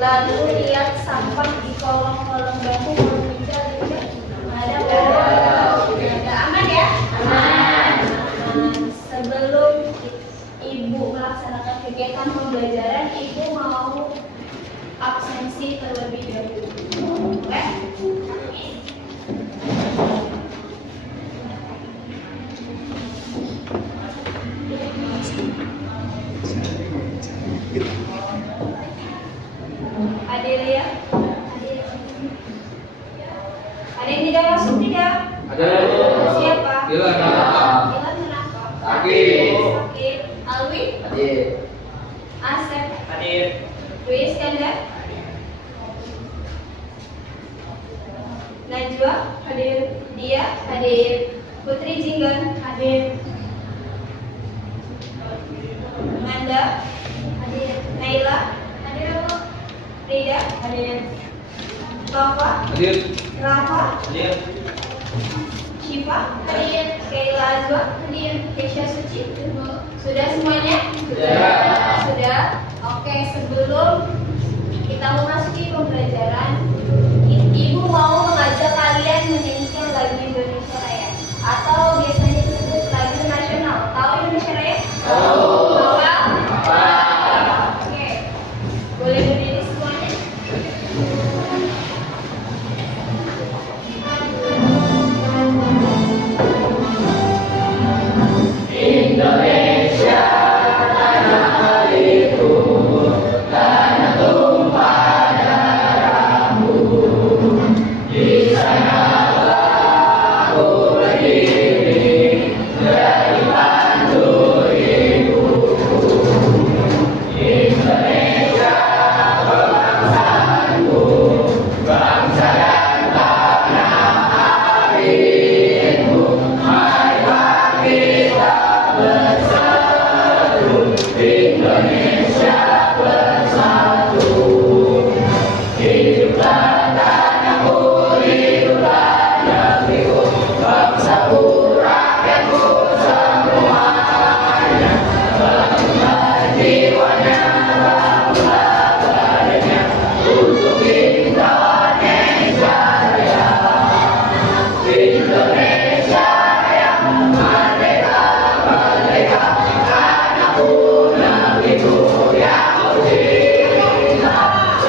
Lalu lihat sampah di kolong-kolong bangku meja tidak ada. Aman ya? Aman. Sebelum ibu melaksanakan kegiatan pembelajaran, ibu mau absensi terlebih dahulu. Oke? Adelia, ada yang tidak masuk tidak? Ada. Siapa? Dilan. Dilan kenapa? Sakit. Alwi? Hadir. Asep? Hadir. Dwi Iskandar? Najwa? Hadir. Dia? Hadir. Putri Jinggan? Hadir. Nanda? Hadir. Naila? Hadir. Rida? Hadir. Tova? Hadir. Rafa? Hadir. Syifa? Hadir. Kaila Azwa? Hadir. Kesha Suci? Sudah semuanya? Sudah. Oke, sebelum kita memasuki pembelajaran, Ibu mau mengajak kalian menyanyikan lagu Indonesia Raya atau biasanya disebut lagu nasional. Tahu Indonesia Raya? Tahu. Oke. Boleh berdiri semuanya? Indonesia tanah airku, tanah tumpah darahmu. Di sanalah aku berdiri, jadi pandu ibuku. Indonesia bangsaku, bangsa dan tanah airku. Marilah kita bersatu, Indonesia bersatu. Hiduplah tanahku, hiduplah negeriku, bangsaku, rakyatku semuanya. Bangga jiwanya, bangga badannya, untuk Indonesia Raya. Indonesia Raya, merdeka, merdeka, tanahku, negeriku yang ku cinta.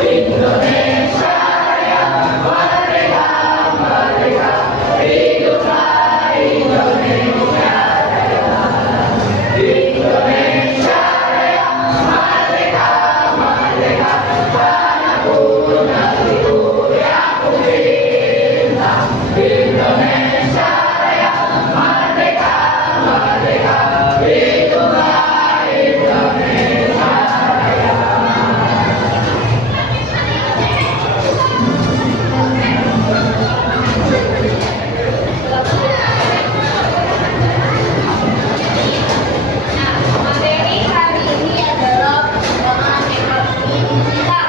Indonesia Raya, merdeka, merdeka, hiduplah Indonesia Raya. Indonesia Raya, merdeka, merdeka, tanahku, negeriku yang ku cinta. Indonesia Raya, merdeka, merdeka, hiduplah Indonesia Raya. Materi hari ini adalah pengembangan ekonomi digital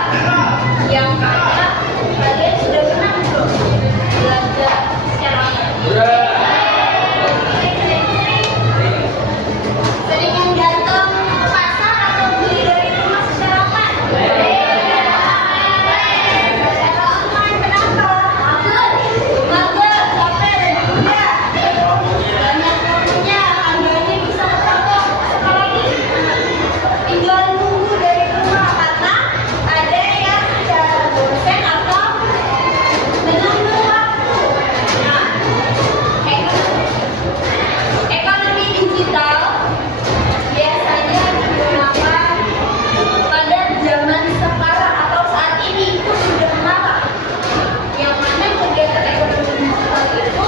yang mana kalian sudah pernah belum belajar secara sering yang datang ke pasar atau beli dari rumah secara online? Secara online kenapa? Mager, capek dan juga banyak promonya, harganya bisa terjangkau. Apalagi tinggal nunggu dari rumah karena ada yang secara dosen atau menunggu waktu. Nah, ekonomi digital biasanya digunakan pada zaman sekarang atau saat ini itu sudah marak. Yang mana kegiatan ekonomi digital itu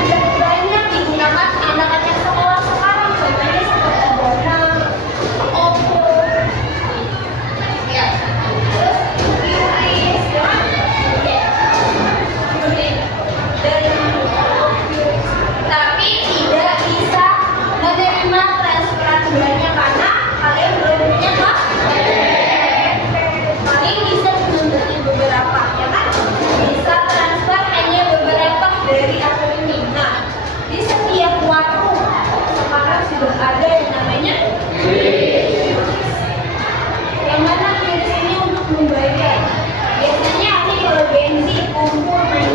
sudah banyak digunakan anak-anak sekolah sekarang, contohnya seperti Dana, Oppo, ya, terus QRIS, ya, tapi tidak bisa menerima transferan banyak karena kalian belum punya KTP. sudah ada yang namanya yang mana kuis ini untuk membayar. Biasanya aku kalau bensi kumpul main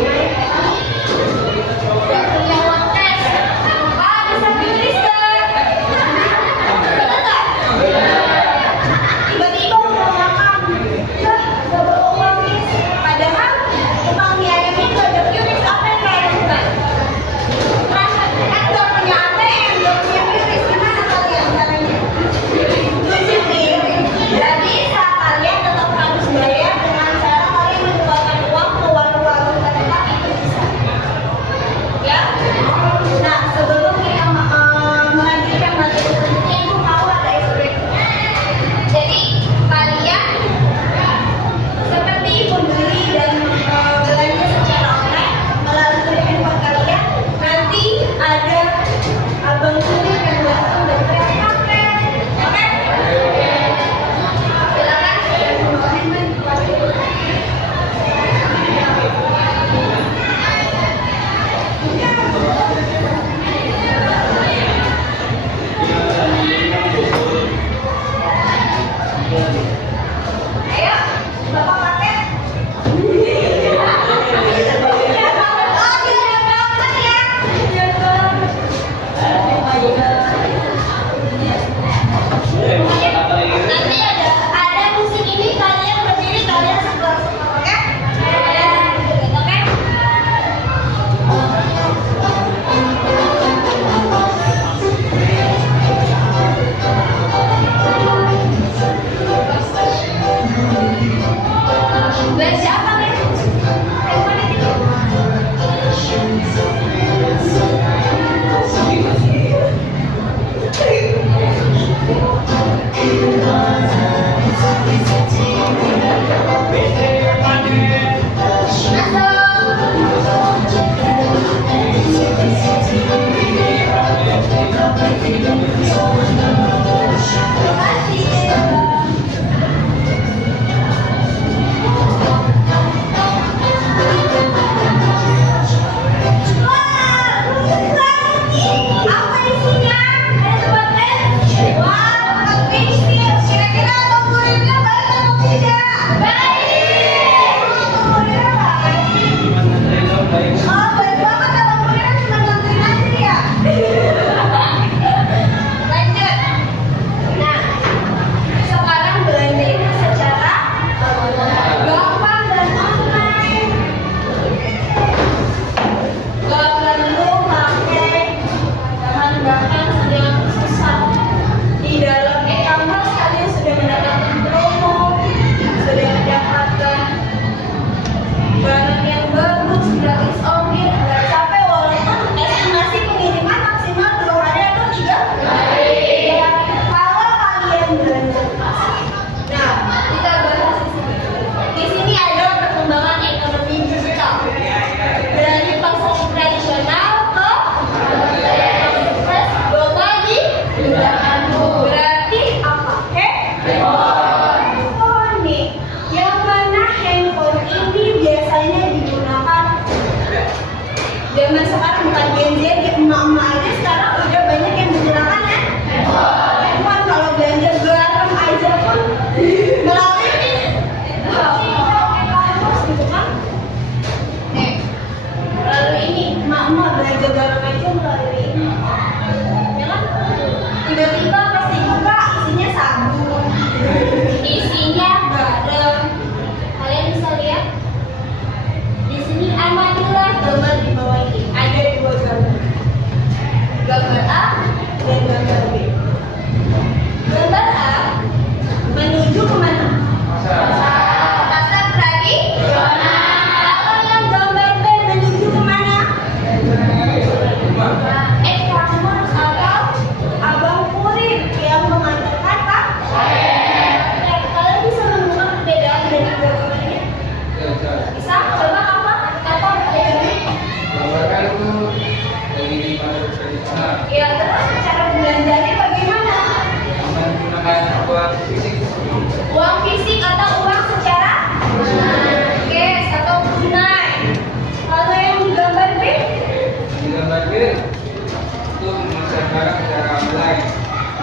nggak punya uang cash. Pak, bisa kuis kan? Betul nggak? Tiba-tiba mau makan, nggak bawa uang guys. Padahal tukang mie ayamnya nggak ada QRIS. Apa yang kalian lakukan? Kan nggak punya ATM, nggak punya QRIS. Gimana kalian caranya?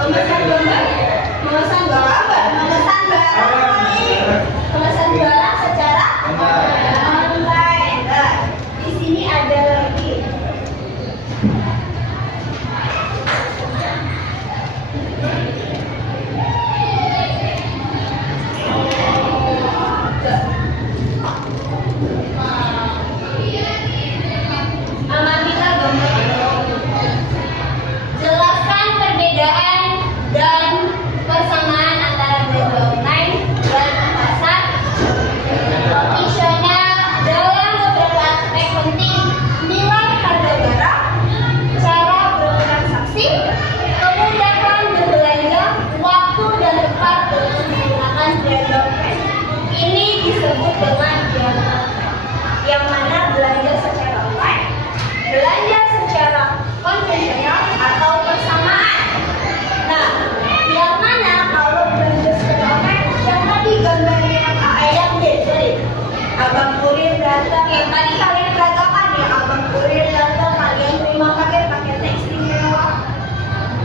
Memesan gambar, memesan gambar, memesan barang, memesan barang secara online. Nah, di sini ada lagi. Amatilah gambar. Jelaskan perbedaan dan persamaan antara belanja online dan pasar tradisional dalam beberapa aspek penting: nilai harga barang, cara bertransaksi, kemudahan berbelanja, waktu dan tempat untuk menggunakan belanja online. Ini disebut dengan diagram, yang mana belanja secara online, belanja secara konvensional atau persamaan. Nah, yang mana kalau belanja secara online, yang tadi gambarnya yang B, sorry, abang kurir datang, yang tadi kalian katakan ya, abang kurir datang, kalian terima paket istimewa.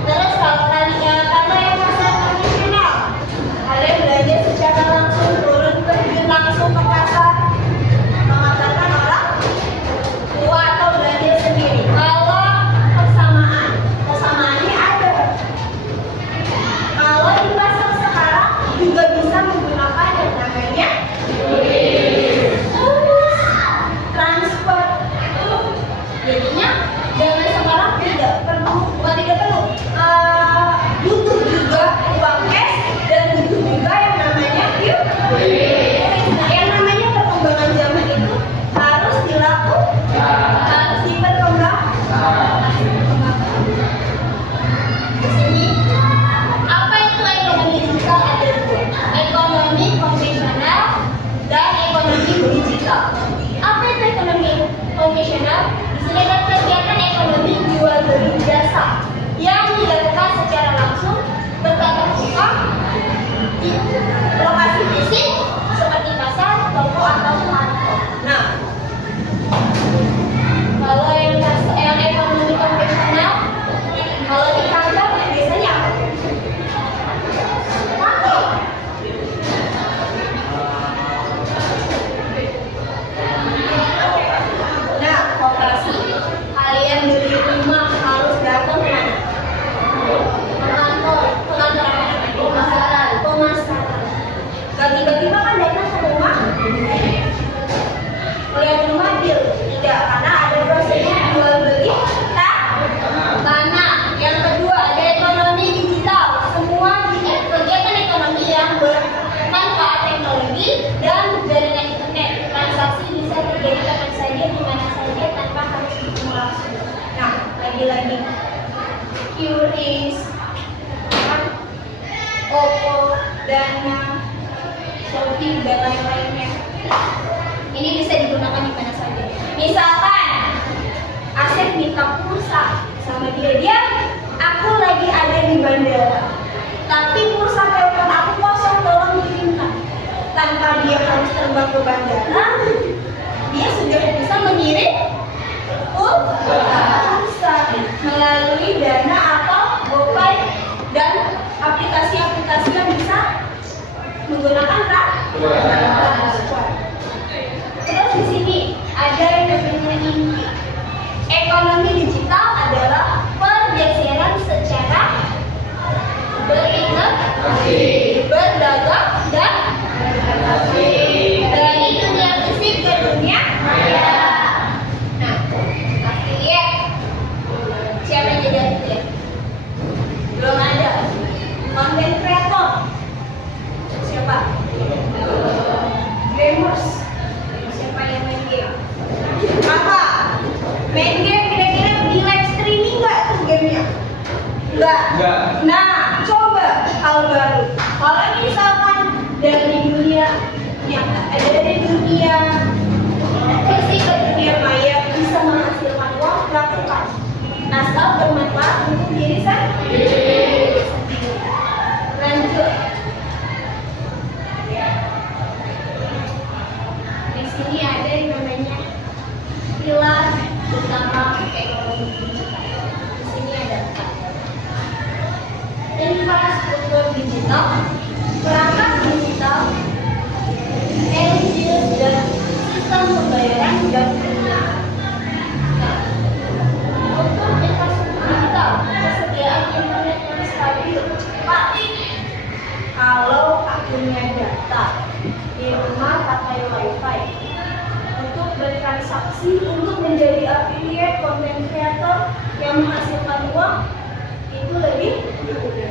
Terus kalau kalian yang pasar konvensional, kalian belanja secara langsung, turun pergi langsung ke pasar, mengantarkan orang tua atau belanja sendiri. Kalau persamaannya ada. Kalau di pasar sekarang juga bisa menggunakan yang namanya transfer. Jadinya zaman sekarang tidak perlu butuh juga uang cash dan butuh juga yang namanya yang namanya perkembangan zaman itu harus diperkembangkan. Di sini, apa itu ekonomi digital? Ada dua, ekonomi konvensional dan ekonomi digital. Apa itu ekonomi konvensional? Di sini ada kegiatan ekonomi jual beli jasa yang dilakukan secara langsung bertatap muka di lokasi fisik seperti pasar, toko atau kantor. Nah, kalau yang ekonomi konvensional, kalau di kantor biasanya apa? Kantor. Nah, koperasi, kalian beli rumah harus datang ke mana? Ke kantor apa? Pemasaran. Gak tiba-tiba kan datang ke rumah, melihat rumah deal. Tidak, karena ada prosedur jual beli tanah. Yang kedua ada ekonomi digital. Semua kegiatan ekonomi yang bermanfaat teknologi dan jaringan internet. Transaksi bisa terjadi kapan saja, di mana saja, tanpa harus bertemu langsung. Nah, lagi-lagi QRIS, Oppo, Dana, Shopee, dan lain-lainnya. Ini bisa digunakan di mana saja. Misalkan Asep minta pulsa sama dia, aku lagi ada di bandara, tapi pulsa telepon aku kosong, tolong kirimkan. Tanpa dia harus terbang ke bandara, dia sudah bisa mengirim pulsa melalui Dana atau GoPay dan aplikasi-aplikasi yang bisa menggunakan transfer. Terus di sini ada yang namanya inti. Ekonomi digital adalah pergeseran secara berintegrasi, berdagang dan dari dunia fisik ke dunia maya. Nah, pasti lihat siapa yang jadi arsitek? Belum ada. Content creator siapa? Gamers. Siapa yang main game? Apa? Main game kira-kira di live streaming nggak tuh gamenya? Enggak. Nah, coba hal baru. Kalau ini misalkan dari dunia fisik ke dunia maya bisa menghasilkan uang, lakukan. Asal bermanfaat untuk diri sendiri. Lanjut. Di sini ada yang namanya pilar utama ekonomi digital. Di sini ada 4. Yang infrastruktur digital, perangkat digital, religius, dan sistem pembayaran dan penggunaan. Nah, untuk infrastruktur digital, persediaan internet yang stabil, cepat. Kalau akunnya data, di rumah pakai wifi. Untuk bertransaksi, untuk menjadi affiliate content creator yang menghasilkan uang, itu lebih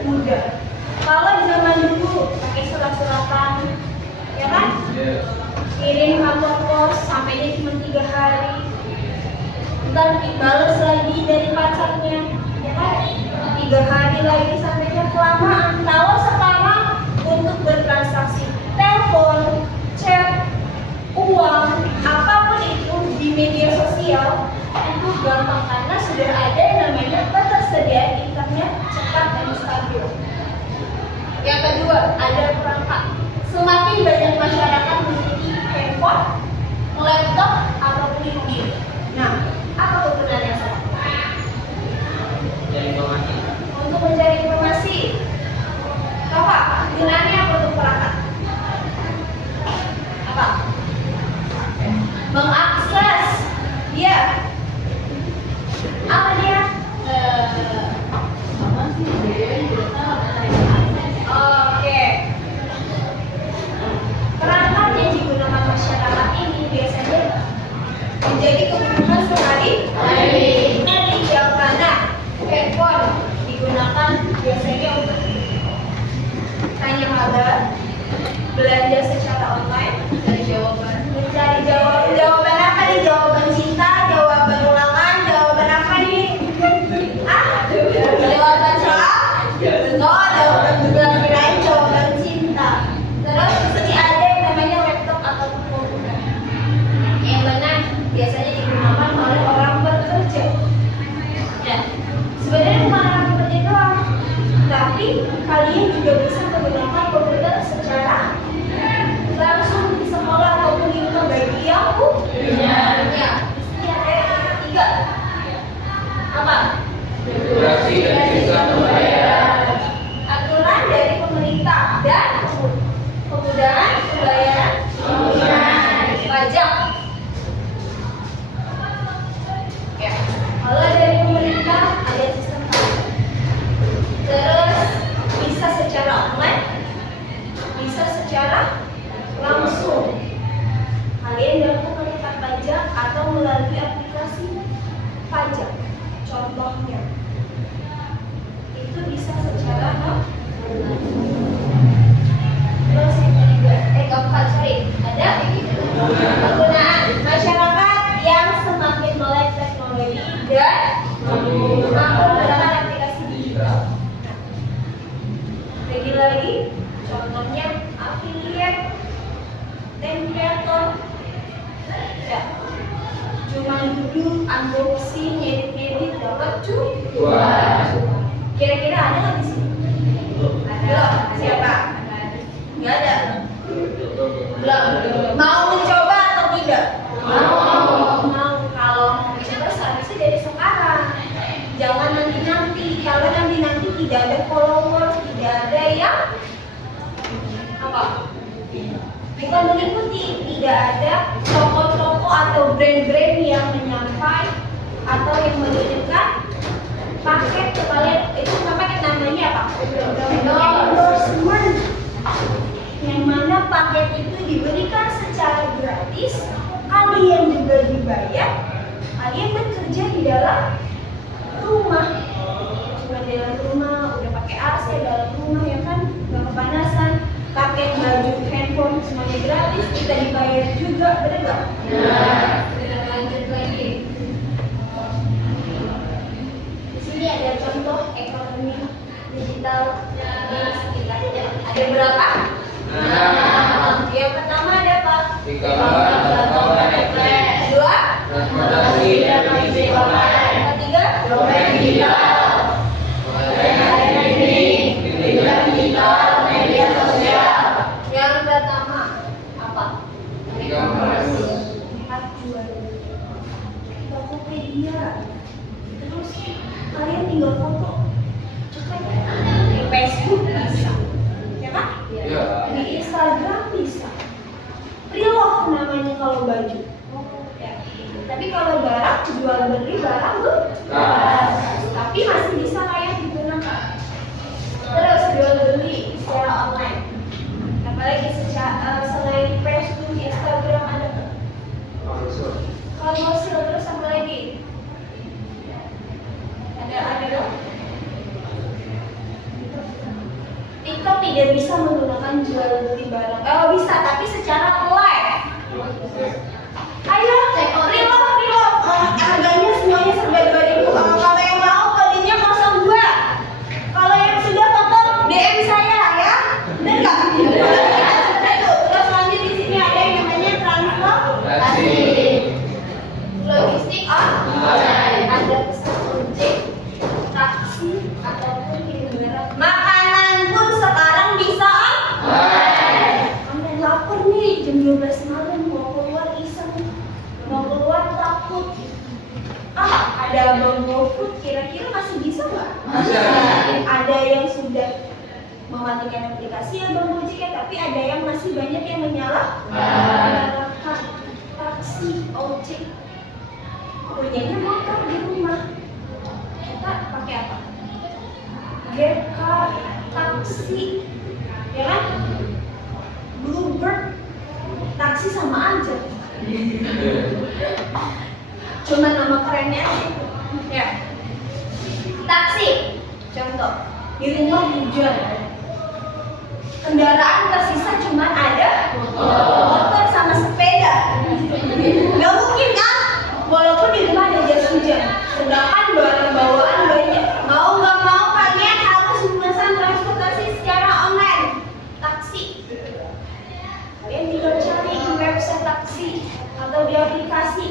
mudah. Kalau zaman dulu pakai surat-suratan, ya kan? Kirim kantor pos sampainya cuma 3 hari. Ntar dibales lagi dari pacarnya, ya kan? 3 hari lagi sampainya, kelamaan. Kalau sekarang untuk bertransaksi, telepon, chat, uang, apapun itu di media sosial itu gampang karena sudah ada yang namanya ketersediaan internet cepat dan stabil. Yang kedua, ada perangkat. Semakin banyak masyarakat memiliki handphone, laptop, ataupun email. Nah, apa kegunaannya? Untuk mencari informasi. Apa? Gunanya apa untuk perangkat? Apa? Mengakses. Iya. Apa dia? Oke. Perangkat yang digunakan masyarakat ini biasanya menjadi kebutuhan sehari-hari. Yang mana handphone digunakan biasanya untuk tanya kabar, belanja secara online, mencari jawaban apa nih? Jawaban cinta, jawaban ulangan, jawaban apa nih? Jawaban soal? Jawaban juga kirain jawaban cinta. Terus ini ada yang namanya laptop ataupun komputer, yang mana biasanya digunakan oleh orang bekerja. Ya, sebenarnya bukan orang bekerja doang, tapi kalian juga bisa menggunakan komputer secara langsung di sekolah ataupun di rumah bagi yang punya. Ya, ini ada yang ketiga. Apa? Regulasi dan sistem pembayaran. Aturan dari pemerintah dan kemudahan pembayaran pajak. Ya, kalau dari pemerintah ada sistem pajak. Terus bisa secara online, bisa secara langsung. Kalian dapat melakukan pajak atau melalui aplikasi pajak. Contohnya, itu bisa secara online. Terus yang ketiga, keempat, ada penggunaan masyarakat yang semakin melek teknologi dan menggunakan aplikasi digital. Lagi, contohnya affiliate, content creator. Ya, cuma dulu unboxing, edit dapat cuan. Kira-kira ada nggak di sini? Ada. Siapa? Nggak ada. Belum. Mau mencoba atau tidak? Mau. Kalau mau mencoba seharusnya dari sekarang. Jangan nanti. Kalau nanti tidak ada followers, tidak ada yang apa? Bukan mengikuti, tidak ada toko-toko atau brand-brand yang menyampaikan atau yang menunjukkan paket ke kalian. Itu paket namanya apa? Endorsement. Yang mana paket itu diberikan secara gratis, kalian juga dibayar, kalian bekerja di dalam rumah. Cuma di dalam rumah, udah pakai AC dalam rumah ya kan, nggak kepanasan. Paket baju, handphone semuanya gratis, kita dibayar juga, benar nggak? Kita lanjut lagi. Di sini ada contoh ekonomi digital di sekitar kita. Ada berapa? Yang pertama ada apa? Kedua? Transportasi dan logistik online. Ketiga? Dompet digital. Digital, media sosial. Yang pertama apa? E-commerce. Jual. Tokopedia. Terus kalian tinggal foto, cekrek di Facebook, kalau baju. Ya. Tapi kalau barang, jual beli barang bekas. Tapi masih bisa layak digunakan. Terus jual beli secara online. Apalagi selain Facebook, Instagram ada nggak? Kalau terus apa lagi? Ada dong. TikTok tidak bisa menggunakan jual beli barang. Bisa, tapi secara live. Ayo, reload. Harganya semuanya serba 2.000. Kalau yang mau kodinya 02. Kalau yang sudah foto DM saya ya. Benar nggak? Terus lanjut di sini ada yang namanya transportasi. Logistik online. Ada pesan ojek, taksi ataupun kirim barang. Makanan pun sekarang bisa online. Lapar nih jam 12 malam mau keluar iseng, mau keluar takut. Ada Abang GoFood, kira-kira masih bisa nggak? Ada yang sudah mematikan aplikasi Abang Gojek ya, tapi ada yang masih banyak yang menyalahgunakan taksi, ojek. Punyanya motor di rumah, kita pakai apa? Grabcar, taksi, ya kan? Bluebird, taksi sama aja. Cuma nama kerennya aja. Ya. Taksi, contoh, di rumah hujan. Kendaraan tersisa cuma ada motor sama sepeda. Nggak mungkin kan? Walaupun di rumah ada jas hujan, sedangkan barang bawaan banyak. Mau nggak mau kalian harus memesan transportasi secara online. Taksi. Kalian tinggal cari di website taksi atau di aplikasi.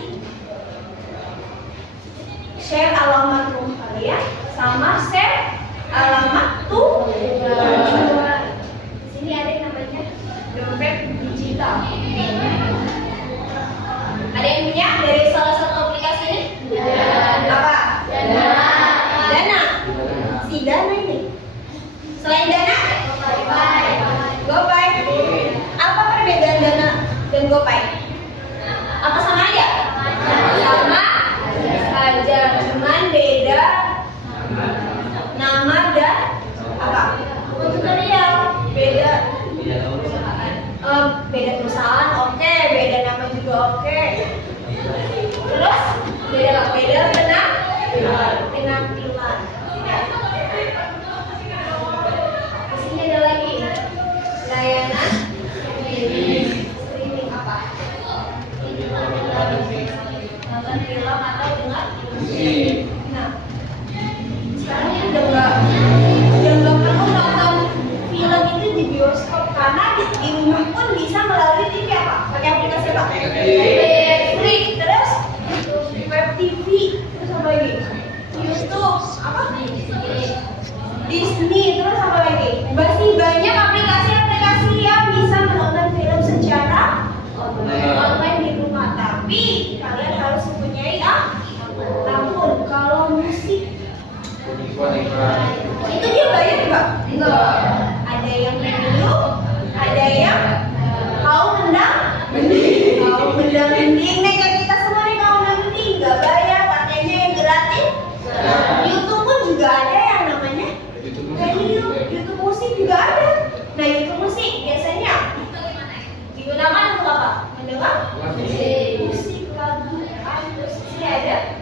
Share alamat rumah kalian sama share alamat tujuan. Di sini ada yang namanya dompet digital. Ada yang punya dari salah satu aplikasi ini? Apa? Dana. Si Dana ini. Selain Dana? GoPay. Apa perbedaan Dana dan GoPay? Apa sama aja? Sama saja, cuman beda nama dan apa? Tutorial. Beda perusahaan, oke. Beda nama juga oke. Terus beda penampilan. Di sini ada lagi layanan streaming apa? Nonton film atau dengar musik. Nah, sekarang udah nggak perlu nonton film itu di bioskop karena di rumah pun bisa melalui TV apa? Pakai aplikasi apa? Netflix, terus web TV, terus apa lagi? YouTube, apa? Disney, terus apa lagi? Masih banyak aplikasi-aplikasi yang bisa menonton film secara online di rumah. Tapi kalian harus mempunyai akun. Kalau musik itu dia bayar nggak? Enggak. Ada yang premium, ada yang mending nih kayak kita semua nih kaum mending nggak bayar, katanya yang gratis. YouTube pun juga ada yang namanya premium. YouTube musik juga ada. Nah YouTube musik biasanya digunakan untuk apa? Mendengar musik, lagu, musik ada.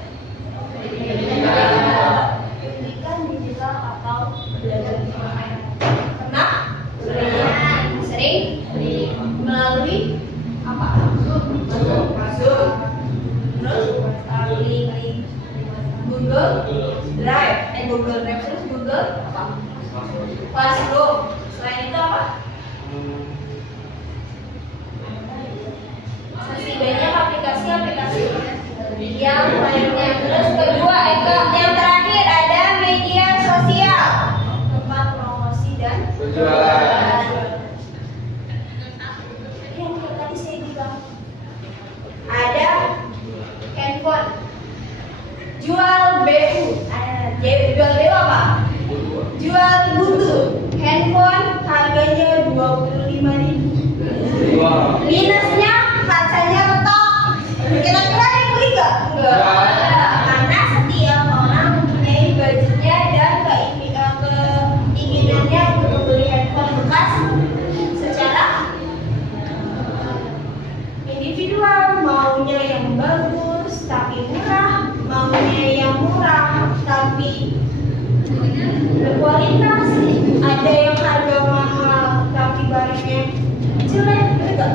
Pendidikan digital atau belajar online. Pernah? Sering? Melalui apa? Masuk. Terus link Google Drive. Google Drive terus Google apa? Classroom. Selain itu apa? Masih banyak aplikasi-aplikasi yang lainnya. Terus kedua, yang terakhir ada media sosial, tempat promosi dan penjualan. Yang tadi saya bilang ada handphone, jual BU. Jual BU apa? Jual butuh. Handphone harganya 25.000. Minusnya kacanya retak. Karena setiap orang mempunyai budgetnya dan keinginannya untuk membeli handphone bekas secara individual, maunya yang bagus tapi murah, maunya yang murah tapi berkualitas, ada yang harga mahal tapi barangnya jelek, betul?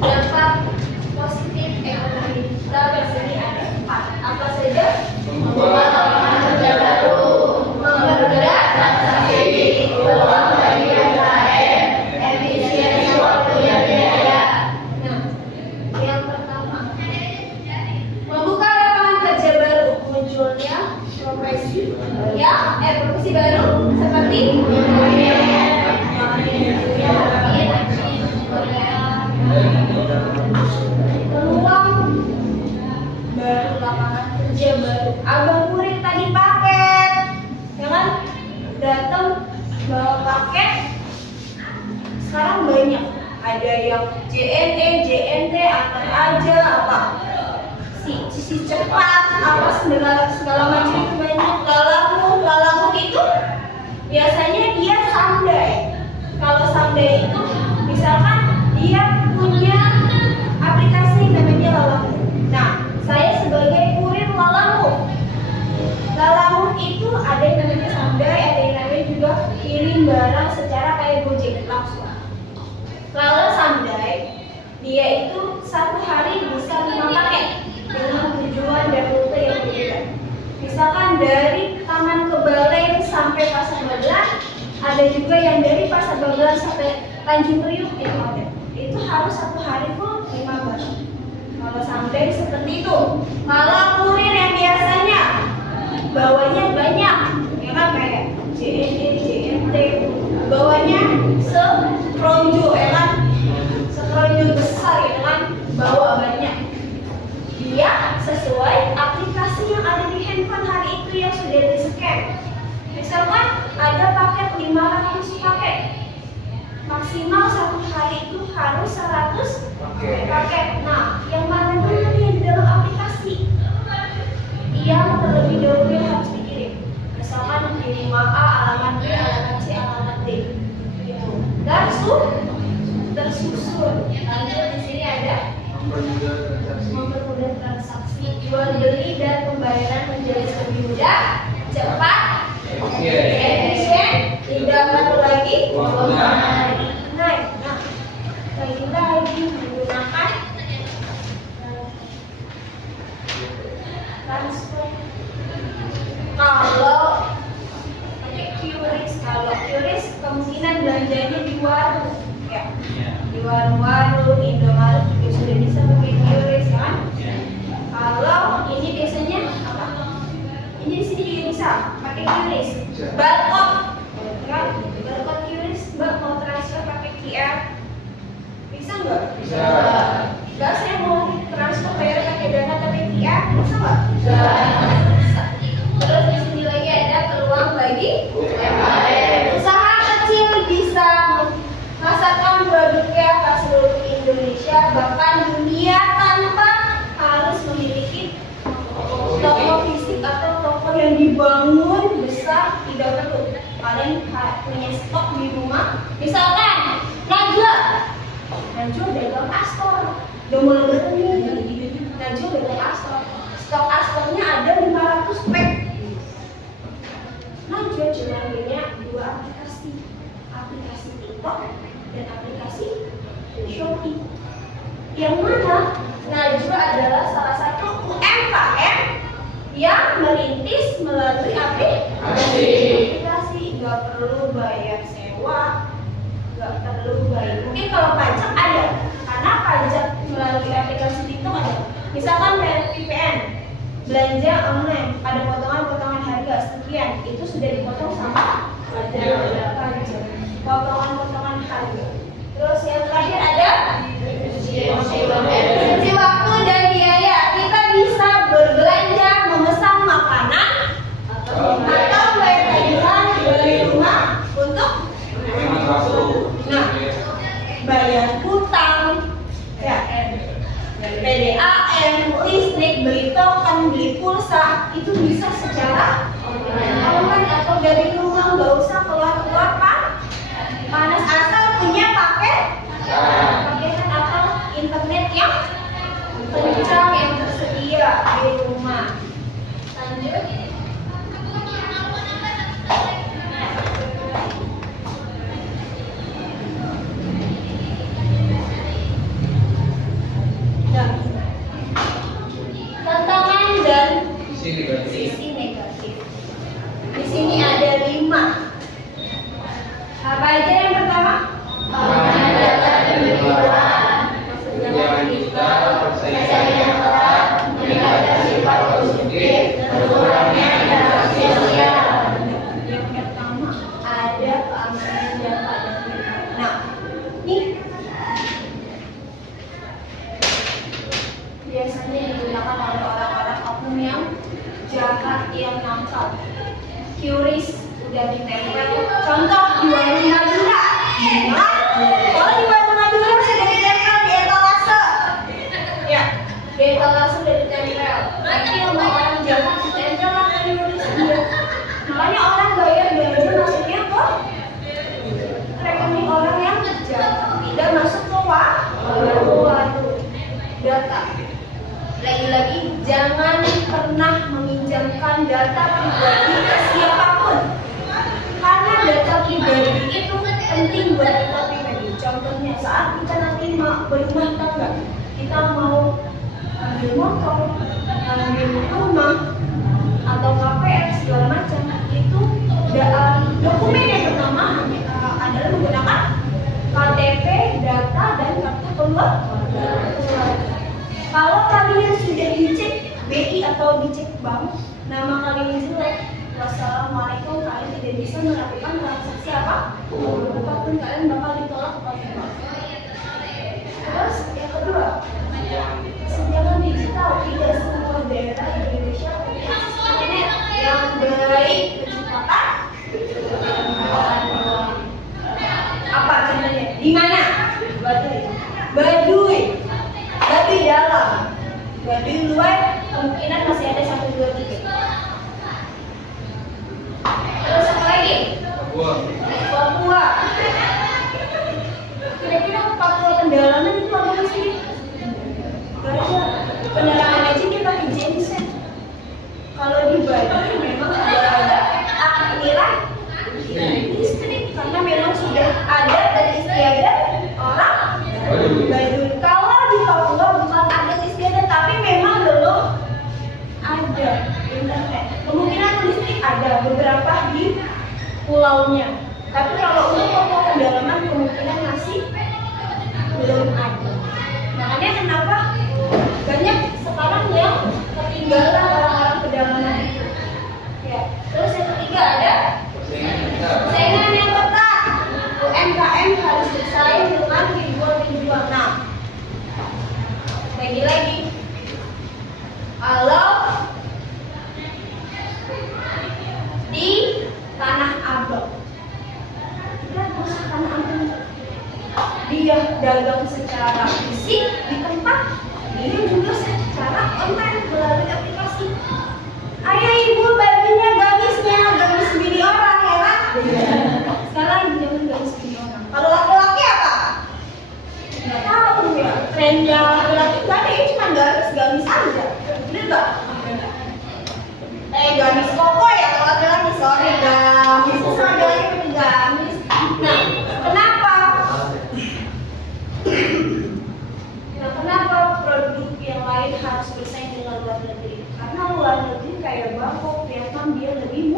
Dampak positif ekonomi digital di sini ada 4. Apa saja? Membuat lapangan kerja baru, Mempermudah transaksi, peluang bagi UMKM, efisiensi waktu dan biaya. Nah, yang pertama, membuka lapangan kerja baru, munculnya profesi baru seperti peluang baru, lapangan kerja baru. Abang kurir tadi paket, ya kan? Datang bawa paket. Sekarang banyak, ada yang JNT, antar aja, apa si cepat, apa segala macam itu banyak. Lalamove itu biasanya dia Someday. Kalau Someday itu misalkan dia punya aplikasi namanya Lalamove. Nah, saya sebagai kurir Lalamove itu ada yang namanya Someday, ada yang namanya juga kirim barang secara kayak Gojek langsung. Kalau Someday dia itu satu hari bisa 5 paket dengan tujuan dan rute yang berbeda. Misalkan dari Taman Kebalen sampai Pasar Babelan, ada juga yang dari Pasar Babelan sampai Tanjung Priuk itu ada. Itu harus satu hari full 5 barang. Kalau Someday seperti itu. Kalau kurir yang biasanya bawanya banyak, ya kan, kayak JNT, bawanya sekronjo, ya kan, sekronjo besar, ya kan, bawa banyak. Dia sesuai aplikasi yang ada di handphone hari itu yang sudah di-scan. Misalkan ada paket 500 paket, maksimal satu hari itu harus 100 paket. Nah, yang mana dulu yang di dalam aplikasi yang terlebih dahulu yang harus dikirim. Misalkan di rumah A, alamat B, alamat C, alamat D, gitu. Tersusun. Lanjut di sini ada mempermudah transaksi, jual beli dan pembayaran menjadi lebih mudah, cepat, efisien, tidak perlu lagi naik. Nah, lagi menggunakan transfer. Kalau QRIS kemungkinan belanjanya di warung, ya. Di warung-warung, Indomaret juga sudah bisa pakai QRIS, kan? Kalau ini biasanya apa? Ini di sini juga bisa pakai QRIS. Barcode, kan? Barcode QRIS, Mbak mau transfer pakai QR, bisa nggak? Bisa. Nggak, saya mau transfer bayar pakai dana pakai QR, bisa nggak? Bisa. Terus di sini lagi ada peluang bagi UMKM. usaha kecil bisa memasarkan produknya ke seluruh Indonesia bahkan dunia tanpa harus memiliki toko fisik atau toko yang dibangun besar, tidak perlu. Kalian punya stok di rumah, misalkan Najwa dagang Astor, udah mulai berani gitu. Najwa dagang Astor, stok Astornya ada 500 pack. Najwa cuma punya 2 aplikasi TikTok dan aplikasi Shopee. Yang mana Najwa adalah salah satu UMKM yang merintis melalui aplikasi. Nggak perlu bayar sewa, nggak perlu bayar. Mungkin kalau pajak ada, karena pajak melalui aplikasi TikTok ada. Misalkan bayar VPN, belanja online, ada potongan-potongan harga sekian, itu sudah dipotong sama pajak. Potongan-potongan harga. Terus yang terakhir ada efisiensi waktu dan biaya. Kita bisa berbelanja, memesan makanan atau bayar tagihan dari rumah untuk bayar hutang, dari rumah nggak usah keluar-keluar panas, asal punya paket atau internet yang kencang yang tersedia di rumah. Lanjut. Tantangan dan sisi negatif. Di sini ada 5. Apa aja yang pertama? Keamanan data dan kekeluaran, kesenjangan digital, persaingan yang ketat, meningkatkan sifat positif, berkurangnya interaksi sosial. Yang pertama ada keamanan data dan kekeluaran. Nah, ini biasanya digunakan oleh orang-orang oknum yang jahat, yang nakal. Curious udah ditempel. Contoh di warung Madura. Kalau di warung Madura sudah ditempel di etalase. Ya, di etalase sudah ditempel. Nanti sama orang jahat ditempel lah curious dia. Makanya orang bayar belanja masuknya ke rekening orang yang jahat, tidak masuk ke waduh data. Lagi-lagi jangan pernah meminjamkan data pribadi ke siapapun, karena data pribadi itu penting buat kita pribadi. Contohnya saat kita nanti berumah tangga, kita mau ambil motor, ambil rumah, atau KPR segala macam, itu dokumen yang pertama adalah menggunakan KTP, data, dan kartu keluarga. Kalau kalian sudah dicek BI atau dicek bank, nama kalian jelek, wassalamualaikum, kalian tidak bisa melakukan transaksi apapun, kalian bakal ditolak oleh bank. Terus yang kedua, kesenjangan digital. Tidak semua daerah di Indonesia punya internet yang baik menciptakan. Apa contohnya? Di mana? Baduy dalam, Baduy luar kemungkinan masih ada 1, 2, 3. Terus apa lagi? Papua. Kira-kira Papua pendalaman itu apa sih? Pendalaman aja kita pakai genset. Kalau di Baduy memang sudah ada aliran listrik, karena memang sudah ada teristiadat orang Baduy. Kalau di Papua bukan ada istiadat, tapi memang belum ada internet. Kemungkinan listrik ada beberapa di pulaunya, tapi kalau untuk Papua pendalaman kemungkinan masih belum ada. Makanya kenapa banyak sekarang yang ketinggalan orang-orang pedalaman itu. Ya. Terus yang ketiga ada persaingan yang ketat. UMKM harus bersaing dengan ribuan. Nah, lagi-lagi, kalau di Tanah Abang, Tanah Abang, dia dagang secara fisik di tempat, dia juga secara online melalui aplikasi. Ayah ibu bajunya gamis bini orang ya kan? Sekarang jangan gamis bini orang. Kalau laki-laki apa? Nggak tahu ya. Trennya laki-laki nggak ada, ya cuma gamis aja. Bener nggak? Gamis koko ya kalau laki-laki, sorry gamis. Sama laki-laki gamis. Nah, kenapa? Kenapa produk yang lain harus bersaing dengan luar negeri? Karena luar negeri kayak Bangkok, Vietnam, dia lebih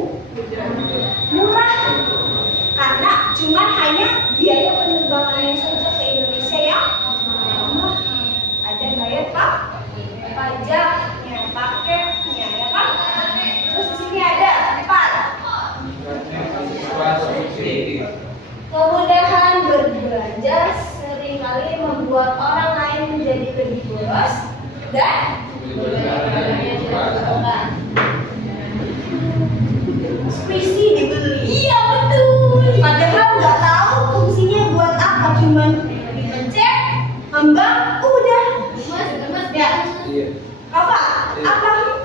murah. Karena cuman hanya biaya penerbangannya saja ke Indonesia yang mahal. Ada bayar pajaknya, paketnya, ya kan? Terus di sini ada 4. Kemudahan berbelanja seringkali membuat orang lain menjadi lebih boros dan Sprisi dibeli. Iya betul. Padahal nggak tahu fungsinya buat apa, cuman dipencet, ngembang, udah. Ya. Apa?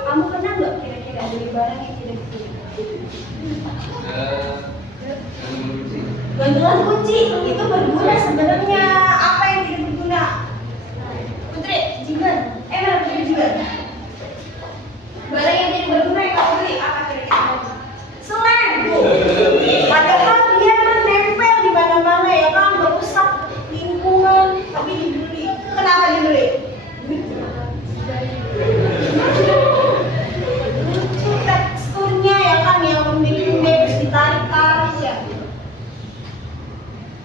Kamu pernah nggak kira-kira beli barang yang tidak dipilih? Gantungan kunci itu berguna sebenarnya. Apa yang tidak berguna? Putri, Jiban. Mana Putri Jiban? Barang yang tidak berguna yang kamu beli apa kira-kira? Seleng. Padahal dia menempel di mana-mana ya kan, merusak lingkungan, tapi dibeli. Kenapa dibeli? Lucu teksturnya ya kan, yang memiliki terus ditarik-tarik ya.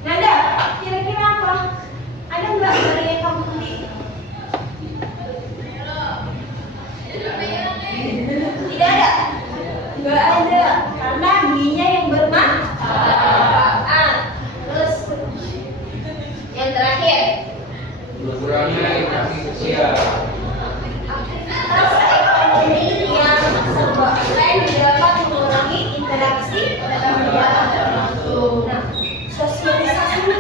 Nada, kira-kira apa? Ada nggak barang yang kamu beli? Tidak ada? Nggak ada, karena belinya yang bermanfaat. Terus yang terakhir, Berkurangnya interaksi sosial. rasa ekonomi yang serba online dapat mengurangi interaksi. Nah, sosialisasinya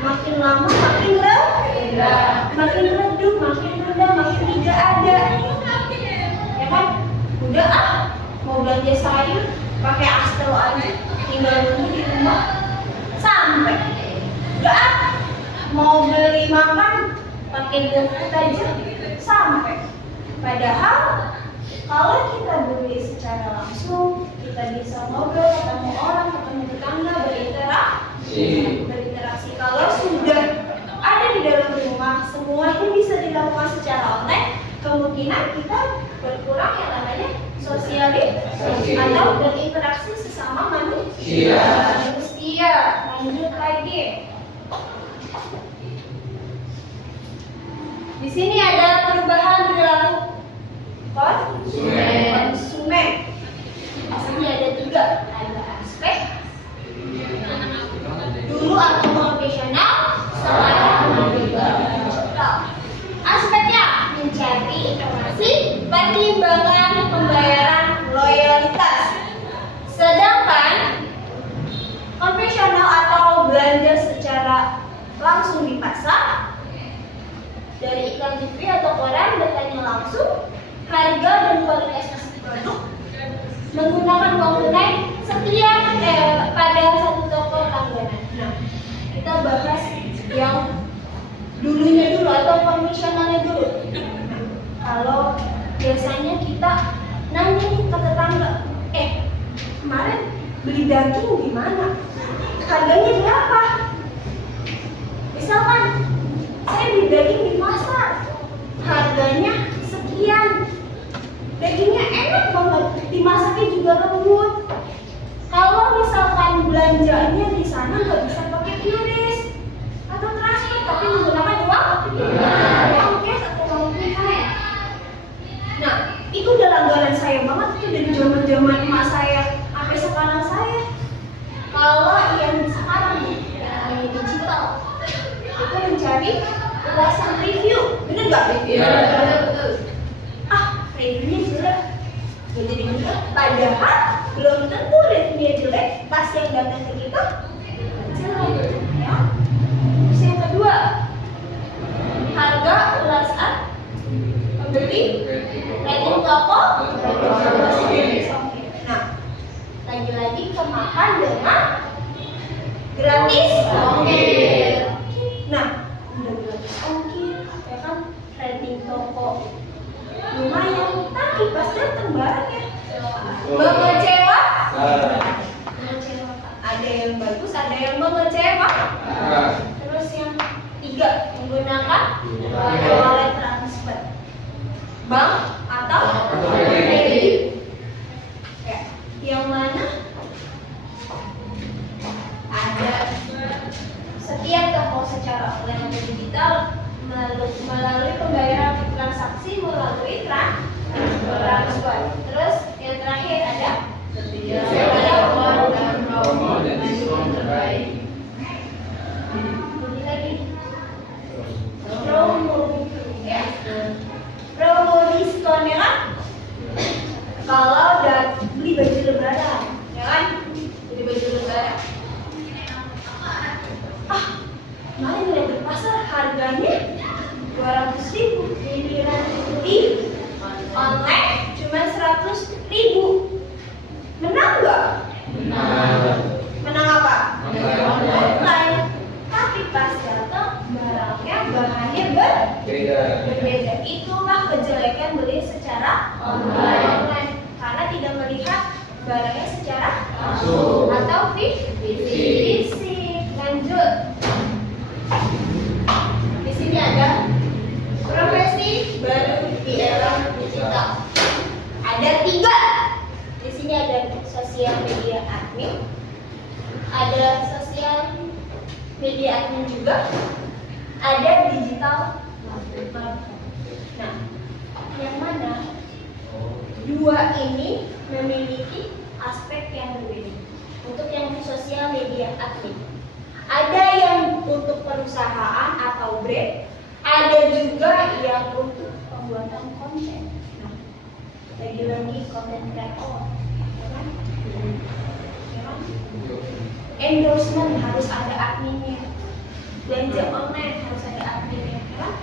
makin lama makin rendah, makin redup, makin rendah, makin tidak ada. Ya kan? Udah mau belanja sayur pakai Astel aja, tinggal nunggu di rumah sampai. Udah mau beli makan pakai GoFood aja sampai. Padahal kalau kita beli secara langsung, kita bisa ngobrol, ketemu orang, ketemu tetangga, berinteraksi. Kalau sudah ada di dalam rumah, semuanya bisa dilakukan secara online, kemungkinan kita berkurang yang namanya sosialisasi atau berinteraksi sesama manusia. Lanjut lagi. Di sini ada perubahan perilaku konsumen. Di sini ada tiga, ada aspek dulu atau konvensional, sekarang digital. Aspeknya mencari informasi, pertimbangan pembayaran, loyalitas. Sedangkan konvensional atau belanja secara langsung di pasar, dari iklan TV atau koran, datanya langsung, harga dan kualitas produk, menggunakan uang tunai setiap pada satu toko langganan. Nah, kita bahas yang dulunya dulu atau konvensionalnya dulu. Kalau biasanya kita nanya nih ke tetangga, kemarin beli daging gimana? Harganya berapa? Misalkan saya beli daging di pasar, harganya sekian. Dagingnya enak banget, dimasaknya juga lembut. Kalau misalkan belanjanya di sana nggak bisa pakai QRIS atau transfer, tapi menggunakan uang cash atau uang tunai. Nah, itu udah langganan saya banget, itu dari zaman emak saya sampai sekarang saya. Kalau yang sekarang yang digital itu mencari ulasan review, bener nggak? Betul. Reviewnya jelek, gak jadi jelek. Padahal belum tentu reviewnya jelek pas yang datang ke kita jelek, ya. Terus yang kedua, harga ulasan pembeli, rating toko. Nah, lagi-lagi kemakan dengan gratis ongkir. Nah, udah gratis ongkir, ya kan, rating toko lumayan, tapi pas datang barangnya mengecewakan. Ada yang bagus, ada yang mengecewakan. Terus yang tiga, menggunakan wallet transfer, bank atau kredit. Ya, yang mana ada setiap toko secara online atau digital melalui pembayaran transaksi melalui transfer. Terus yang terakhir ada promo dan diskon terbaik. Ini lagi promo, ya. Promo diskon, ya kan? Kalau udah beli baju lebaran, ya kan? Beli baju lebaran. Kemarin lihat di pasar harganya 200.000, giliran di online cuma 100.000. Benar barangnya secara Langsung. atau fisik. Lanjut. Di sini ada profesi baru di era digital. Ada 3. Di sini ada sosial media admin, ada sosial media admin juga, ada digital marketing. Nah, yang mana 2 ini memiliki aspek yang berbeda. Untuk yang sosial media admin, ada yang untuk perusahaan atau brand, ada juga yang untuk pembuatan konten. Nah, lagi-lagi konten kreator, ya kan? Ya kan? Endorsement harus ada adminnya, belanja online harus ada adminnya, ya kan?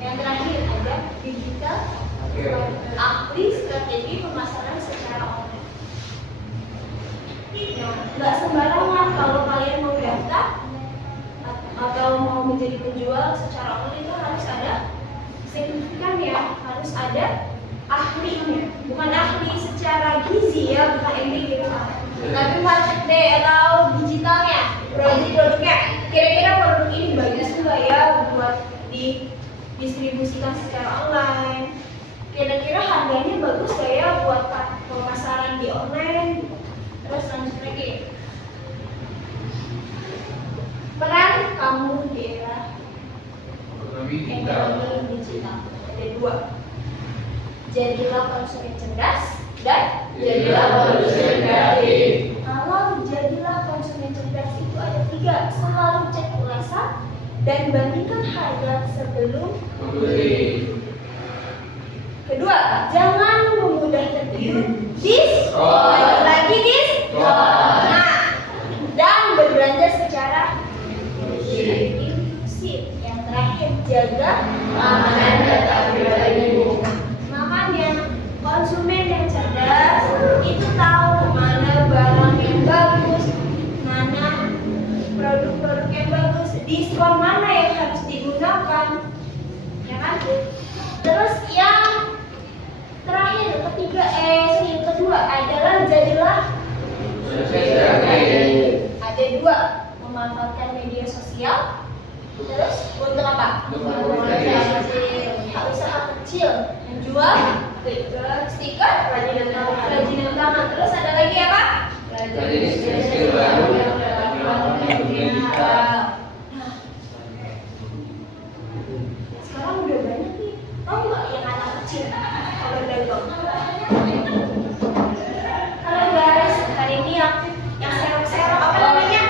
Yang terakhir ada digital, ahli strategi pemasaran secara online. Nah, nggak sembarangan kalau kalian mau daftar atau mau menjadi penjual secara online itu harus ada sertifikat ya, harus ada ahlinya, bukan ahli secara gizi ya, bukan MBA gitu, tapi market day atau digitalnya, produknya. Kira-kira produk ini bagus nggak ya buat didistribusikan secara online? Kira-kira harganya bagus nggak ya buat pemasaran di online? Terus lanjut lagi. Peran kamu di era ekonomi digital ada 2. Jadilah konsumen cerdas dan Jadilah konsumen kreatif. Kalau jadilah konsumen cerdas itu ada 3. Selalu cek ulasan dan bandingkan harga sebelum Membeli. Kedua, jangan memudah tergiur Diskon. lagi diskon. Nah, dan berbelanja secara inklusif. Yang terakhir, jaga keamanan data pribadi. Makanya konsumen yang cerdas itu tahu mana barang yang bagus, mana produk-produk yang bagus, diskon mana yang harus digunakan, ya kan? Terus yang terakhir, yang kedua adalah jadilah ada 2, memanfaatkan media sosial. Terus untuk apa? Ya, usaha kecil, menjual stiker, kerajinan tangan. Terus ada lagi apa? Jadi skill baru. Sekarang udah banyak nih. Tahu nggak yang anak kecil kalau dagang? Halo guys, hari ini yang serok-serok apa namanya?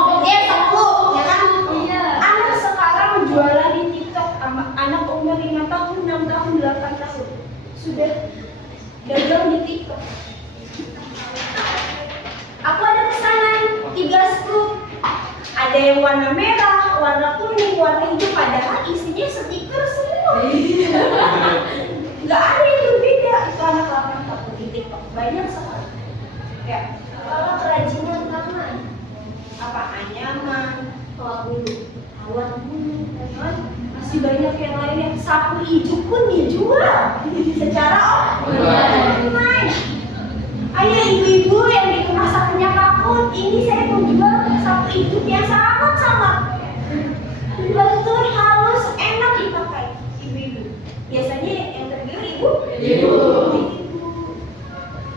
Sepuluh, ya kan? Anak sekarang jualan di TikTok, anak umur 5 tahun, 6 tahun, 8 tahun sudah dagang di TikTok. Aku ada pesanan 3 scoop. Ada yang warna merah, warna kuning, warna hijau, padahal isinya stiker semua. Nggak ada yang berbeda. Itu anak 8 tahun di TikTok, banyak sekali. Ya, kalau kerajinan tangan, apa anyaman, awan bulu, masih banyak yang lainnya. Sapu hijau pun dijual secara online. Ayo ibu-ibu yang di masa punya takut, ini saya mau jual sapu hijau yang sangat betul, halus, enak dipakai ibu-ibu. Biasanya yang tergiur ibu.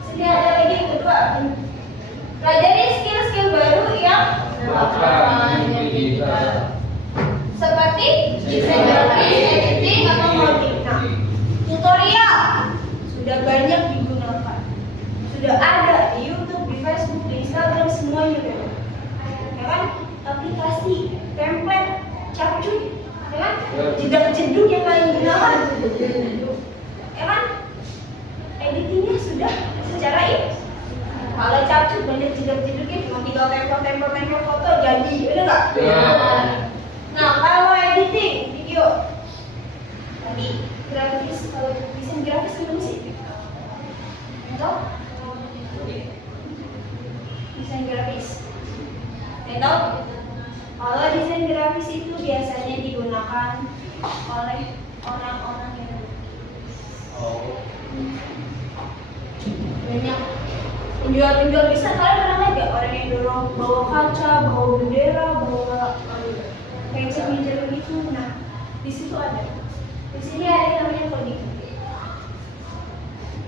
Sudah ada lagi yang kedua, pelajari skill-skill baru yang Digital. seperti desain grafis, editing, atau coding. Nah, tutorial sudah banyak digunakan, sudah ada di YouTube, di Facebook, di Instagram, semuanya ada. Ya kan? Aplikasi, template, capcut, ya kan? Jedak-jeduk yang kalian gunakan, ya kan? Editingnya sudah secara ini. Kalau capcut banyak jedak-jeduknya, cuma tinggal tempel foto jadi, bener nggak? Nah, kalau editing video, tadi grafis, kalau desain grafis gimana sih? Tahu? Desain grafis. Tahu? Kalau desain grafis itu biasanya digunakan oleh orang-orang yang banyak penjual-penjual bisa. Kalian pernah lihat gak orang yang dorong bawa kaca, bawa bendera, bawa kayak meja gitu? Nah, di situ ada. Di sini ada yang namanya coding.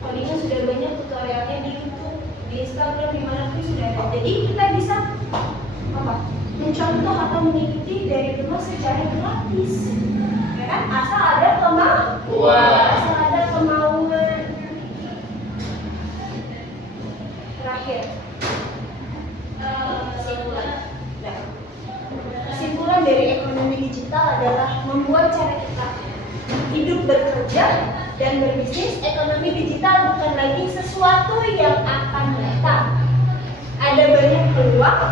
Codingnya sudah banyak tutorialnya di YouTube, di Instagram, dimanapun sudah ada. Jadi kita bisa apa? Mencontoh atau mengikuti dari rumah secara gratis, ya kan? Asal ada kemauan. Asal ada kemauan. Terakhir, kesimpulan dari ekonomi digital adalah membuat cara kita hidup, bekerja, dan berbisnis. Ekonomi digital bukan lagi sesuatu yang akan datang. Ada banyak peluang,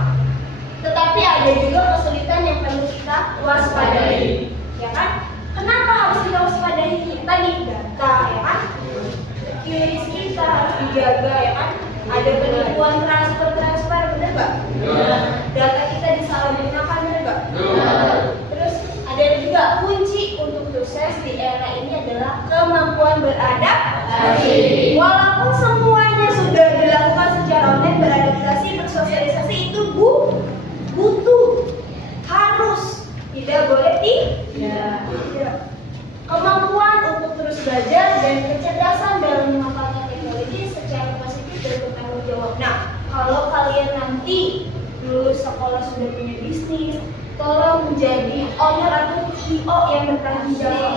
tetapi ada juga kesulitan yang perlu kita waspadai, ya kan? Kenapa harus kita waspadai? Tadi data, ya kan? Security kita harus dijaga, ya kan? Ada penipuan transfer, bener nggak? Data kita disalahgunakan, bener nggak? Terus ada juga kunci untuk sukses di era ini adalah kemampuan beradaptasi. Walaupun semuanya sudah dilakukan secara online, beradaptasi, bersosialisasi itu butuh, harus, tidak boleh tidak. Kemampuan untuk terus belajar dan kecerdasan dalam memanfaatkan teknologi secara positif dan bertanggung jawab. Nah, kalau kalian nanti lulus sekolah sudah punya bisnis, tolong menjadi owner atau CEO yang bertanggung jawab.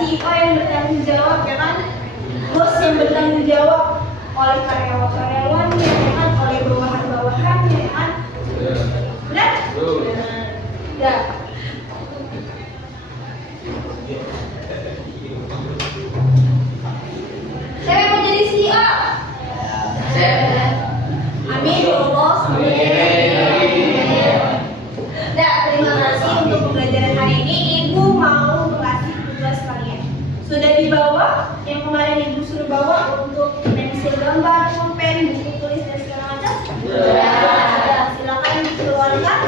CEO yang bertanggung jawab, ya kan? Bos yang bertanggung jawab oleh karyawan-karyawannya, ya kan? Oleh bawahan-bawahannya, ya kan? Benar? Ya. Saya mau jadi CEO. Amin, bos. Nah, terima kasih untuk pembelajaran hari ini. Ibu mau melatih tugas kalian. Sudah dibawa yang kemarin ibu suruh bawa untuk pensil gambar, pulpen, buku tulis dan segala macam? Sudah. Silakan dikeluarkan.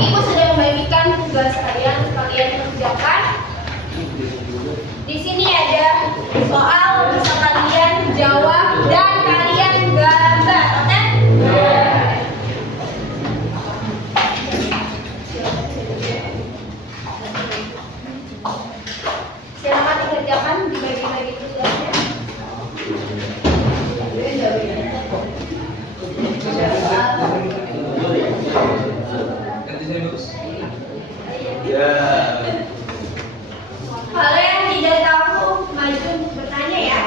Ibu sudah membagikan tugas kalian kerjakan. Di sini ada soal bisa kalian jawab dan kalian gambar, oke? Silakan dikerjakan, dibagi-bagi tugasnya. Kalau yang tidak tahu maju untuk bertanya ya.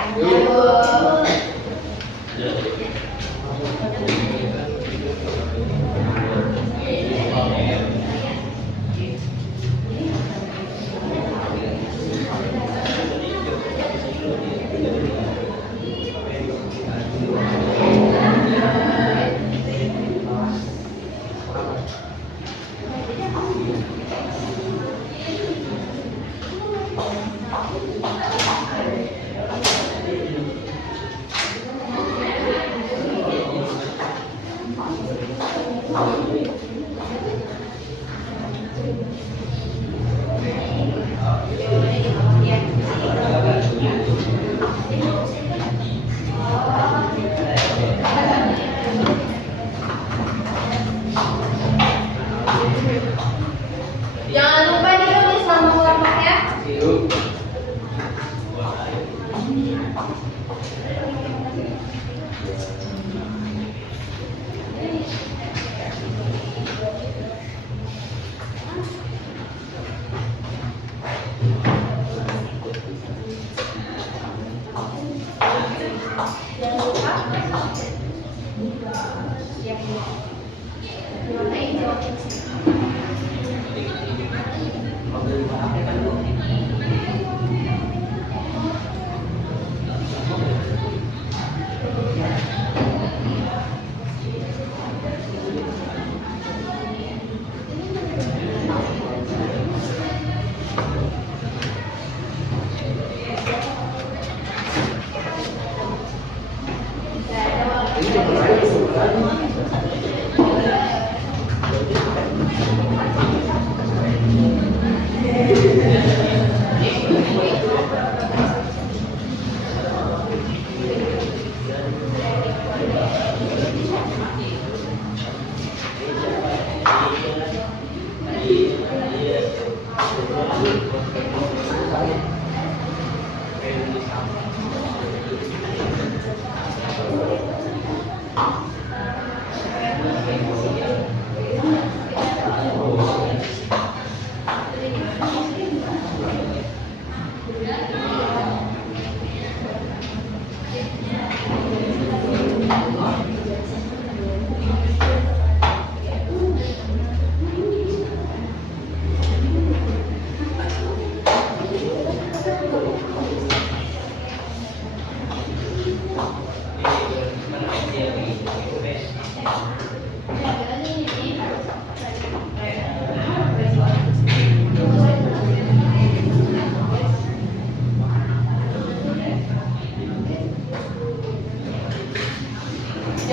Jangan lupa ditulis nama kelompoknya. Jangan lupa. Siap.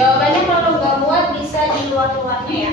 Jawabannya kalau nggak muat bisa di luar-luarnya ya.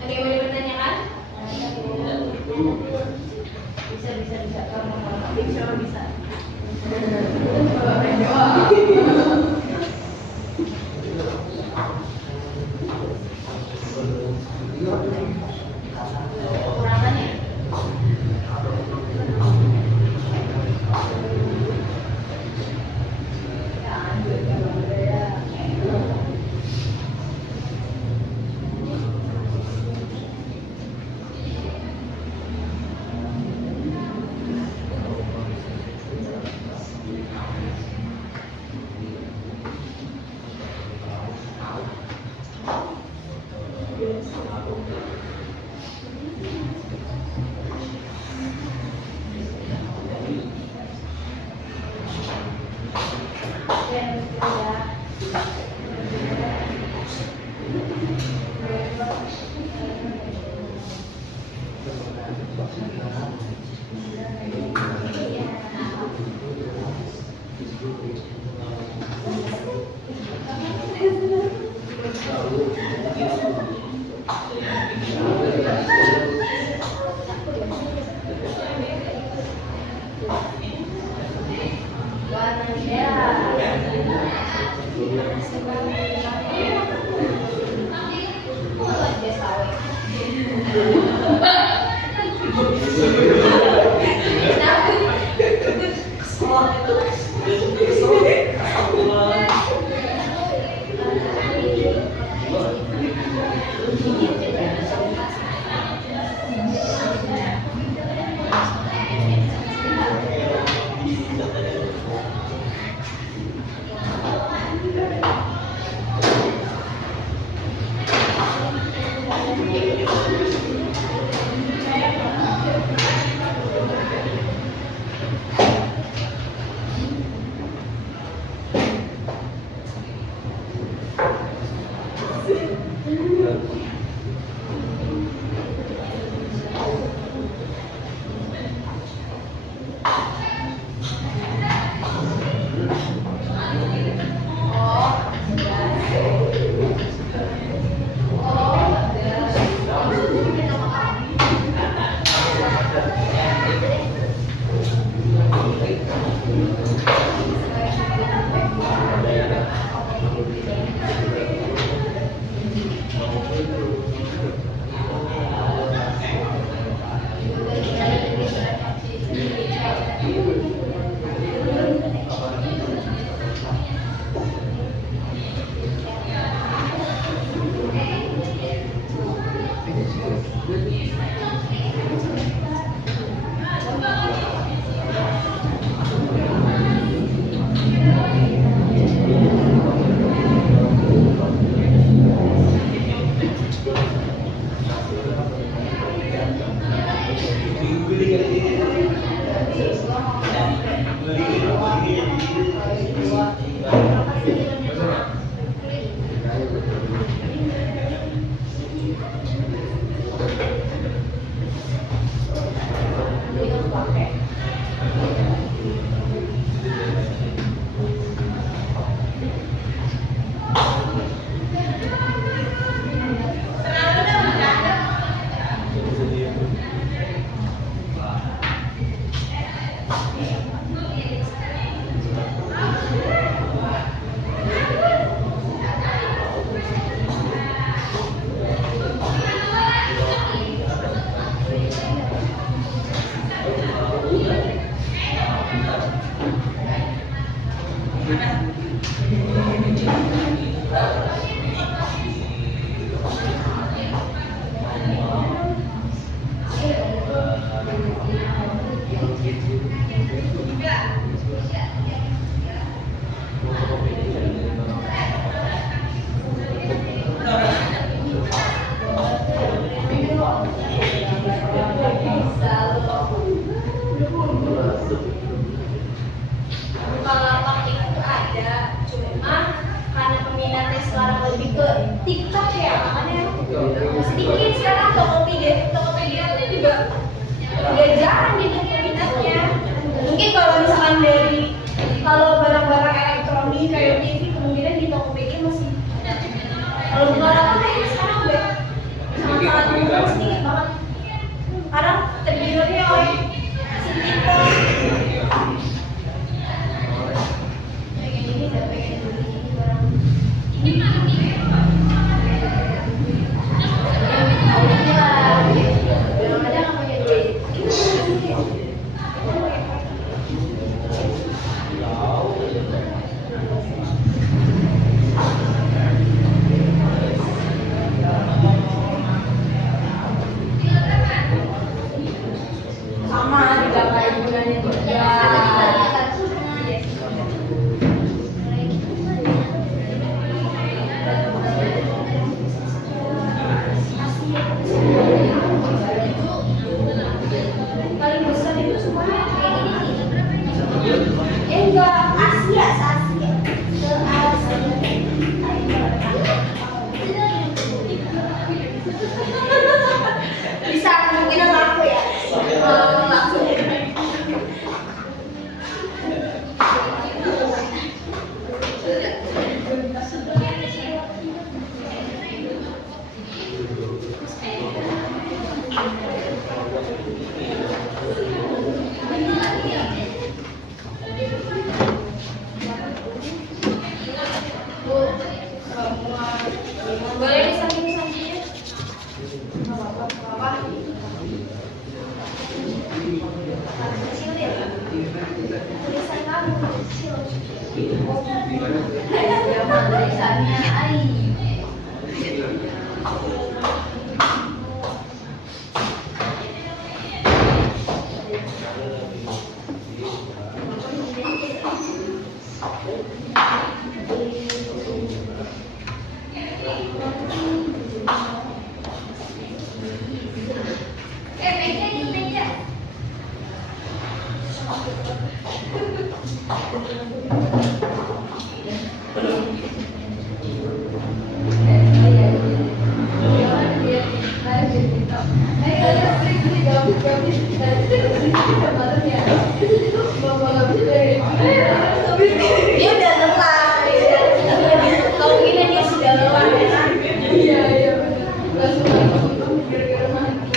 Ada yang mau dipertanyakan? Bisa. Kekurangannya? Bukalapak itu ada, cuma karena peminatnya sekarang lebih ke TikTok ya, makanya sedikit sekarang Tokopedia itu juga udah jarang gitu peminatnya. Mungkin kalau misalkan kalau barang-barang elektronik kayak TV kemungkinan di Tokopedia masih. Kalau Bukalapak kayaknya sekarang udah sangat sedikit banget. Sekarang tergiurnya oleh si TikTok. tulisannya ai. Meja di meja. Dia udah lelah. Kalau gini dia sudah lelah ya. Iya iya benar. Langsung gara-gara mandi.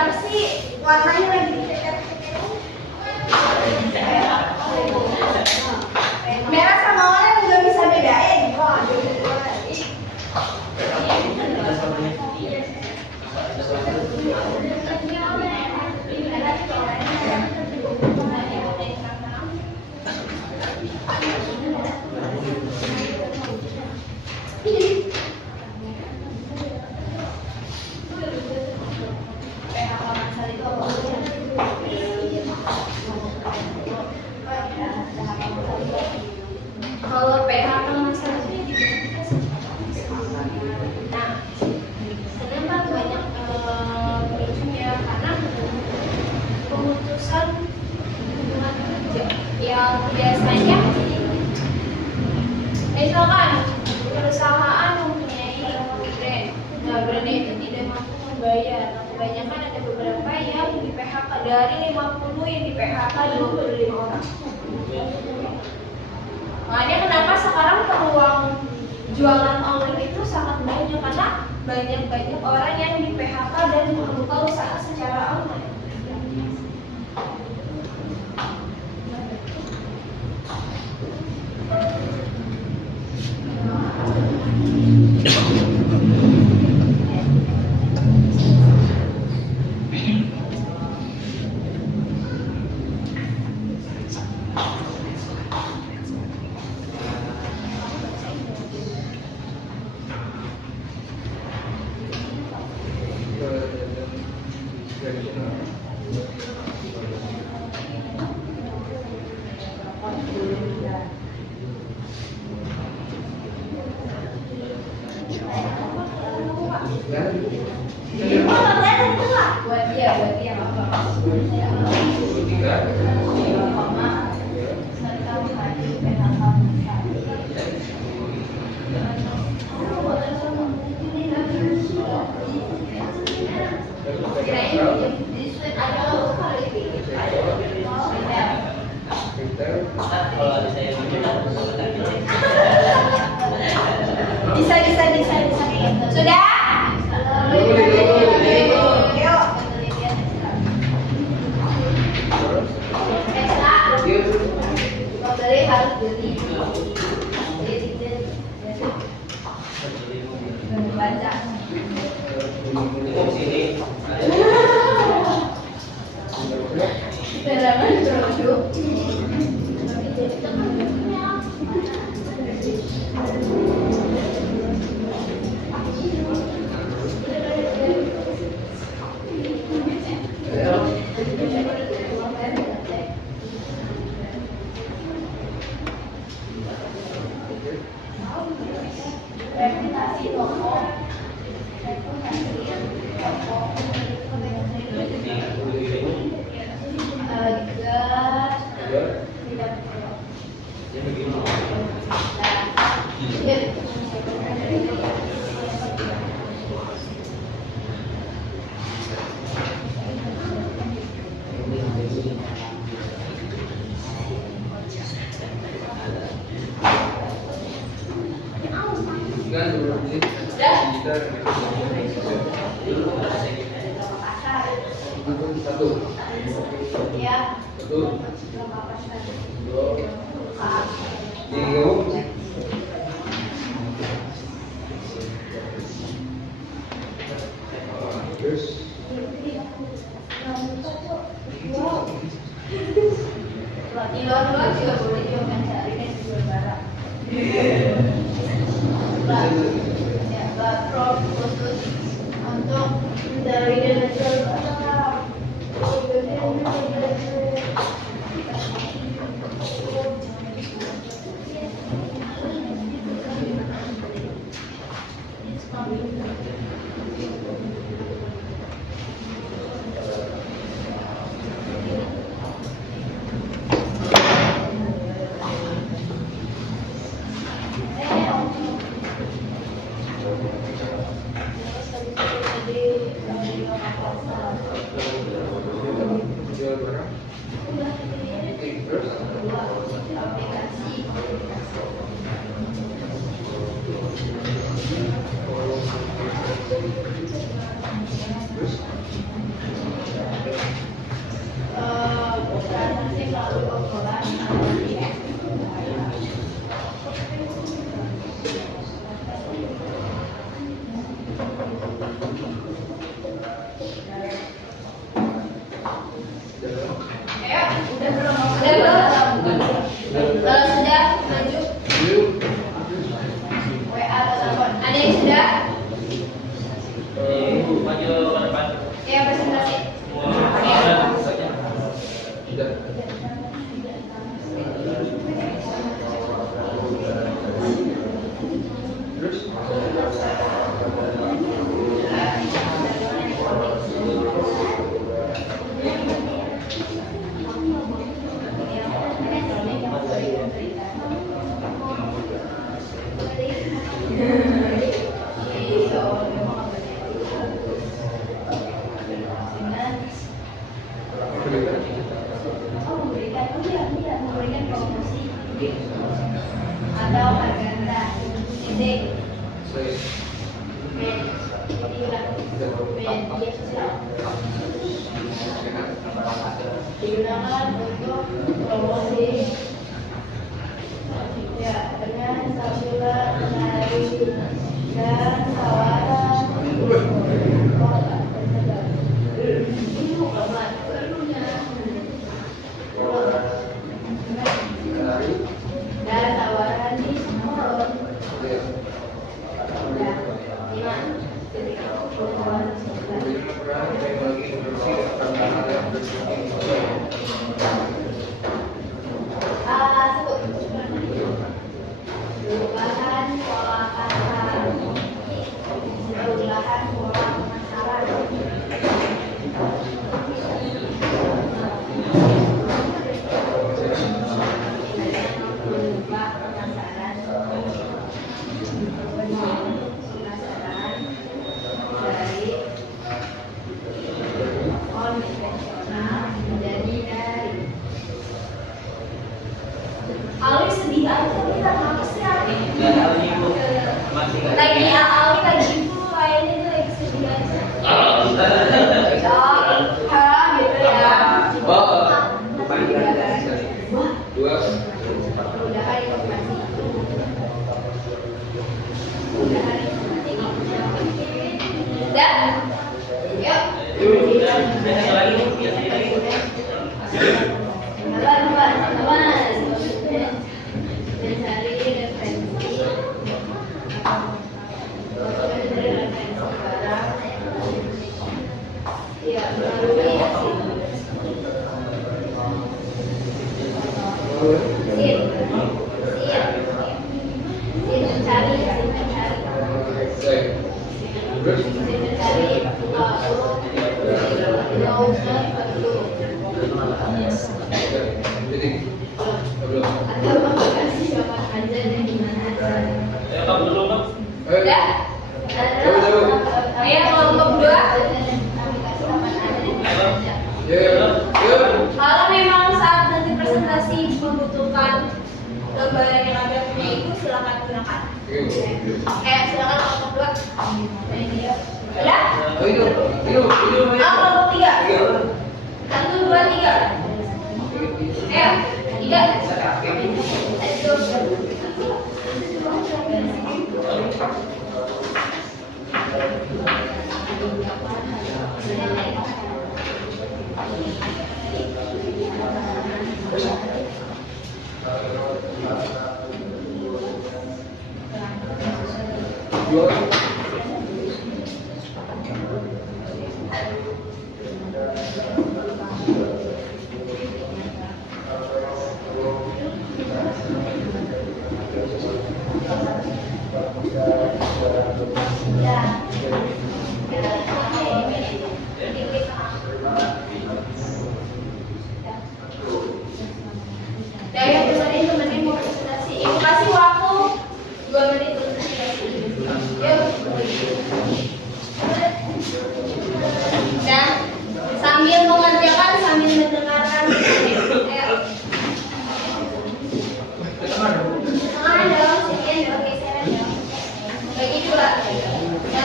Arsi warnanya lagi merah sama oranye nggak bisa bedain. Wah, kalau PHK masalahnya di nah, kenapa banyak berikutnya karena pemutusan hubungan kerja yang biasanya misalkan perusahaan mempunyai brand, nah brandnya itu tidak mampu membayar. Kebanyakan ada beberapa yang di PHK, dari 50 yang di PHK 25 orang. Makanya kenapa sekarang peluang jualan online itu sangat banyak karena banyak orang yang di PHK dan membuka usaha secara online. Buat dia bisa. Sudah? Yuk. Satu. Ya. Satu. Nggak apa-apa, Ustaz. Dua. Ah. Tiga. Terus. Di luar juga boleh juga mencari dan jual barang. Ya, platform khusus untuk mencari dan menjual barang. Jual barang. Terus. Aplikasi. Terus. Transaksi melalui obrolan. Ayo, udah belum? Udah belum? Kalau sudah, maju. WA atau telepon. Ada yang sudah? Maju ke depan. Ya, presentasi. Sudah. Terus. Memberikan promosi atau harga rendah. Titik. Media sosial digunakan untuk promosi ya dengan tampilan menarik dan tawaran dan tawaran diskon. Udah, 5 titik. Satu. Perubahan pola kata. Perubahan pola pemasaran. Mengubah pemasaran. Pemasaran dari konvensional menjadi daring. Ali sedih aja kita nangis ya. Nggak tahu nih Bu. Masih nggak Lagi ada. Ali lagi itu kayaknya dia lagi sedih aja. Oh, Gitu ya. Dua. Udah hari informasi. Udah hari informasi. Udah. Yuk. Besok lagi Bu, biasanya lagi. Teman-teman, mencari referensi barang ya melalui hasil mencari Terus. Titik. Belum. atau aplikasi kapan aja dan di mana aja. Ayo kamu dulu Bang. Udah? Ayo kelompok 2. Aplikasi kapan aja dan di mana aja. Yuk. Kalau memang saat nanti presentasi membutuhkan gambaran yang ada punya itu silakan gunakan. Oke, silakan kelompok 2. Udah? Kelompok 3. Kelompok 3. 3. Ayo, 3. Daya temenin mau presentasi. Ibu kasih waktu 2 menit untuk presentasi. Yuk. Dan sambil mengerjakan sambil mendengarkan. Ayo. Tangan dong, sini dong, geseran dong. Bagi 2. Ya.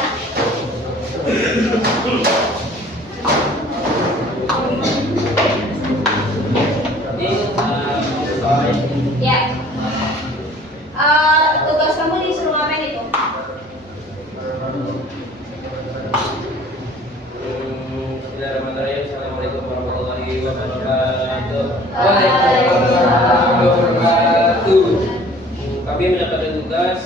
Ya. Tugas kamu disuruh ngapain itu? Bismillahirrahmanirrahim. Assalamualaikum warahmatullahi wabarakatuh. Waalaikumsalam wabarakatuh. Kami mendapatkan tugas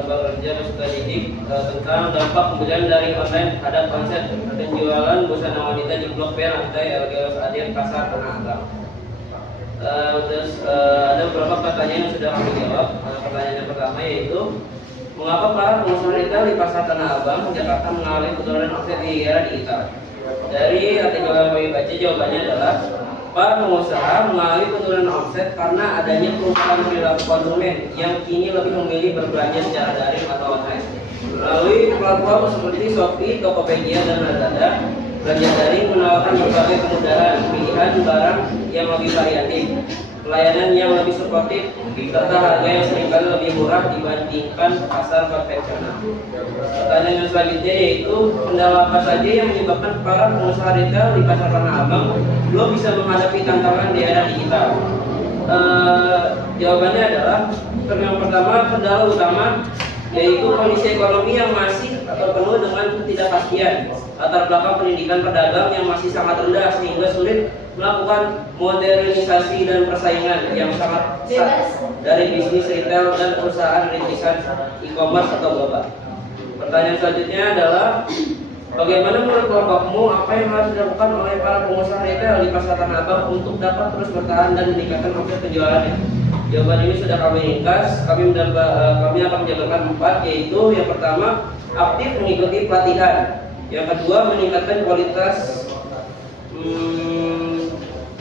bekerja peserta didik tentang dampak pembelian dari online terhadap konsep penjualan busana wanita di Blok B lantai LGS Adir Pasar Tanah Abang. Terus ada beberapa pertanyaan yang sudah kami jawab. Pertanyaan yang pertama yaitu mengapa para pengusaha retail di Pasar Tanah Abang, Jakarta mengalami penurunan omset di era digital? Dari artikel yang kami baca jawabannya adalah para pengusaha mengalami penurunan omset karena adanya perubahan perilaku konsumen yang kini lebih memilih berbelanja secara daring atau online melalui platform seperti Shopee, Tokopedia, dan Lazada. Belanja daring menawarkan berbagai kemudahan, pilihan barang yang lebih variatif, pelayanan yang lebih sportif, serta harga yang seringkali lebih murah dibandingkan pasar konvensional. Pertanyaan yang selanjutnya yaitu kendala apa saja yang menyebabkan para pengusaha retail di Pasar Tanah Abang belum bisa menghadapi tantangan di era digital? Jawabannya adalah yang pertama, kendala utama yaitu kondisi ekonomi yang masih atau penuh dengan ketidakpastian, latar belakang pendidikan pedagang yang masih sangat rendah sehingga sulit melakukan modernisasi dan persaingan yang sangat dari bisnis retail dan perusahaan rintisan e-commerce atau global. Pertanyaan selanjutnya adalah bagaimana menurut kelompokmu apa yang harus dilakukan oleh para pengusaha retail di Pasar Tanah Abang untuk dapat terus bertahan dan meningkatkan omset penjualannya? Jawaban ini sudah kami ringkas. Kami akan menjabarkan 4, yaitu yang pertama aktif mengikuti pelatihan, yang kedua meningkatkan kualitas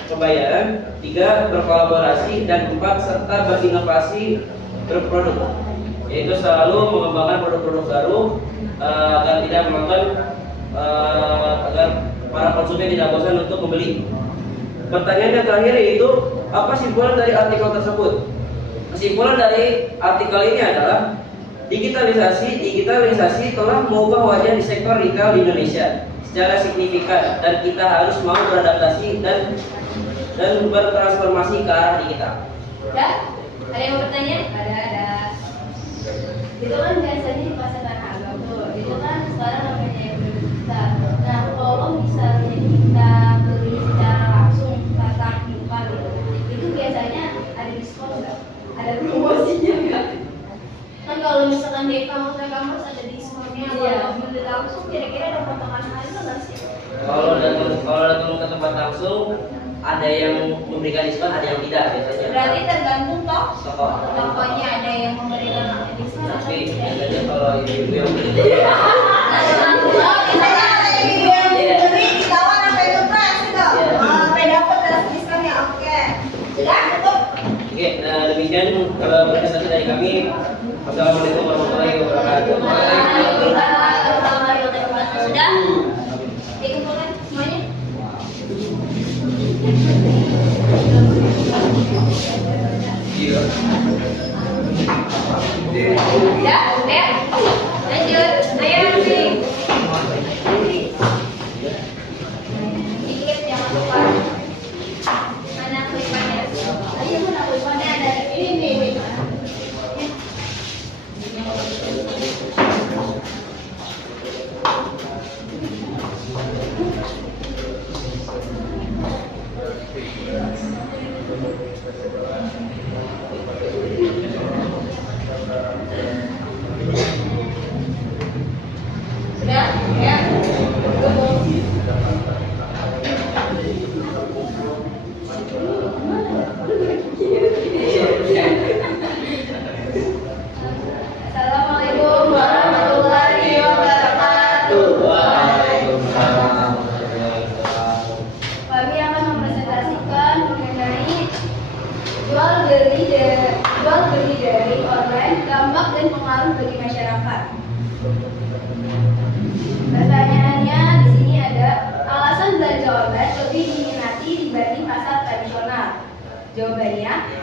pembayaran, 3 berkolaborasi, dan 4 serta berinovasi berproduk, yaitu selalu mengembangkan produk-produk baru agar tidak menonton agar para konsumen tidak bosan untuk membeli. Pertanyaan yang terakhir yaitu apa kesimpulan dari artikel tersebut? Kesimpulan dari artikel ini adalah digitalisasi telah mengubah wajah di sektor retail di Indonesia secara signifikan dan kita harus mau beradaptasi dan bertransformasi ke arah digital. Udah? Ada yang mau bertanya? Ada. Itu kan biasanya di Pasar Tanah Abang tuh, itu kan sekarang namanya yang berdigital. Nah, kalau misalnya kita beli secara langsung tatap muka gitu, itu biasanya ada diskon nggak? Ada promosinya nggak? Kan kalau misalkan di e-commerce ada diskonnya, kalau beli langsung kira-kira ada potongan harga nggak sih? Kalau datang ke tempat langsung ada yang memberikan diskon, ada yang tidak biasanya. Berarti tergantung Toko. tokonya, ada yang memberikan diskon atau Tapi tidak. biasanya kalau ibu-ibu yang beli Oke, nah demikian presentasi dari kami. Wassalamualaikum warahmatullahi wabarakatuh. Sudah? Dikumpulkan semuanya? Iya. Udah? Lanjut. Ayo nanti.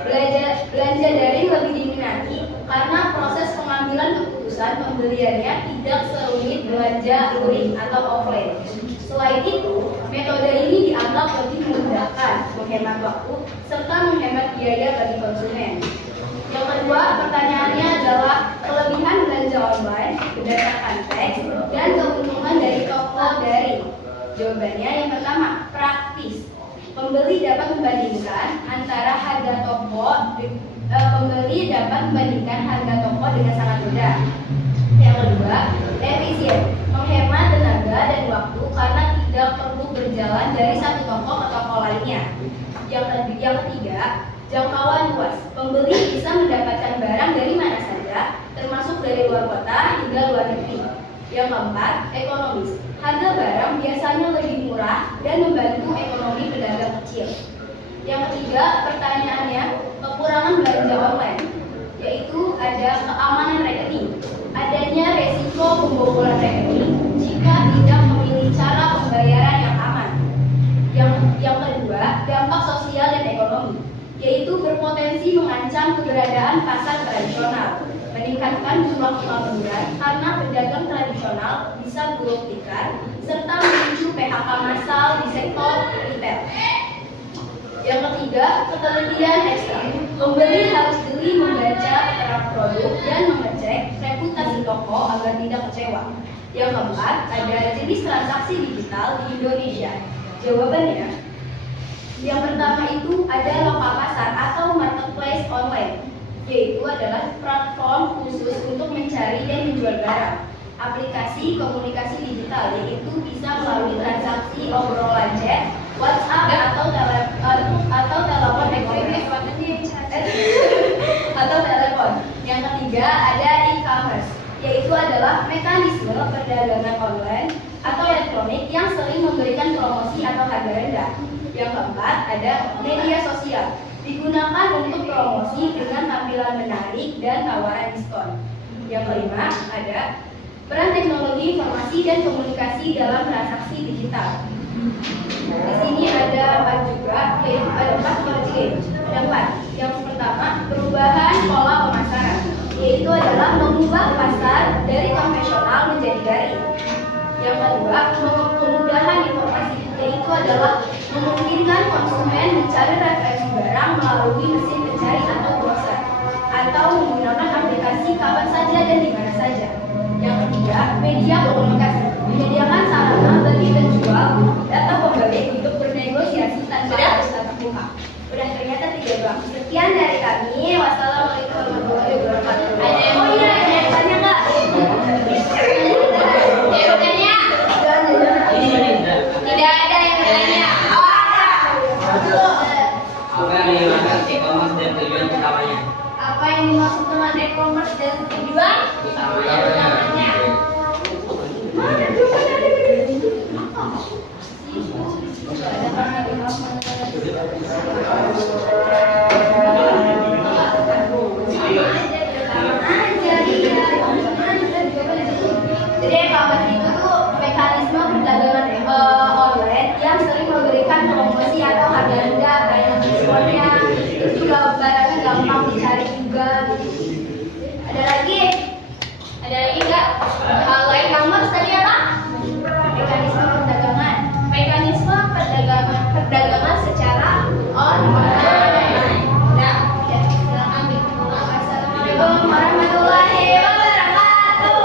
Belanja daring lebih diminati karena proses pengambilan keputusan pembeliannya tidak serumit belanja luring atau offline. Selain itu, metode ini dianggap lebih memudahkan, menghemat waktu, serta menghemat biaya bagi konsumen. Yang kedua, pertanyaannya adalah kelebihan belanja online berdasarkan teks dan keuntungan dari toko daring. Jawabannya yang pertama, praktis. Pembeli dapat membandingkan harga toko dengan sangat mudah. Yang kedua, efisien, menghemat tenaga dan waktu karena tidak perlu berjalan dari satu toko ke toko lainnya. Yang ketiga, jangkauan luas, pembeli bisa mendapatkan barang dari mana saja, termasuk dari luar kota hingga luar negeri. Yang keempat, ekonomis, harga barang biasanya lebih murah dan membantu ekonomi pedagang kecil. Yang ketiga, pertanyaannya, kekurangan belanja online, yaitu ada keamanan rekening, adanya resiko pembobolan rekening jika tidak memilih cara pembayaran yang aman. Yang kedua, dampak sosial dan ekonomi, yaitu berpotensi mengancam keberadaan pasar tradisional, meningkatkan jumlah pengangguran karena pedagang tradisional bisa gulung tikar, serta memicu PHK massal di sektor retail. Yang ketiga, ketelitian ekstra. Pembeli harus jeli membaca keterangan produk dan mengecek reputasi toko agar tidak kecewa. Yang keempat, ada jenis transaksi digital di Indonesia. Jawabannya, yang pertama itu ada loka pasar atau marketplace online, yaitu adalah platform khusus untuk mencari dan menjual barang. Aplikasi komunikasi digital, yaitu bisa melalui transaksi obrolan chat, WhatsApp atau telepon atau telepon. Yang ketiga ada e-commerce, yaitu adalah mekanisme perdagangan online atau elektronik yang sering memberikan promosi atau harga rendah. Yang keempat ada media sosial, digunakan untuk promosi dengan tampilan menarik dan tawaran diskon. Yang kelima ada peran teknologi informasi dan komunikasi dalam transaksi digital. Di sini ada 4 juga, yaitu ada 4. Yang pertama, perubahan pola pemasaran, yaitu adalah mengubah pasar dari konvensional menjadi daring. Yang kedua, kemudahan informasi, yaitu adalah memungkinkan konsumen mencari referensi barang melalui mesin pencari atau browser, atau menggunakan aplikasi kapan saja dan di mana saja. Yang ketiga, media komunikasi, menyediakan sarana bagi penjual atau pembeli untuk bernegosiasi tanpa harus tatap muka. Udah ternyata 3 doang. Sekian dari kami. Wassalamualaikum warahmatullahi wabarakatuh. Ada yang mau tanya nggak? Tidak ada yang bertanya. Apa yang dimaksud e-commerce dan tujuan utamanya? Apa yang dimaksud dengan e-commerce dan tujuan utamanya? Jadi e-commerce itu tuh mekanisme perdagangan online yang sering memberikan promosi atau harga rendah, kayak diskonnya, terus juga barangnya gampang dicari juga. Ada lagi nggak? Kalau e-commerce tadi apa? Mekanisme perdagangan. Mekanisme perdagangan secara online. Nah, ya, silakan. Assalamualaikum warahmatullahi wabarakatuh.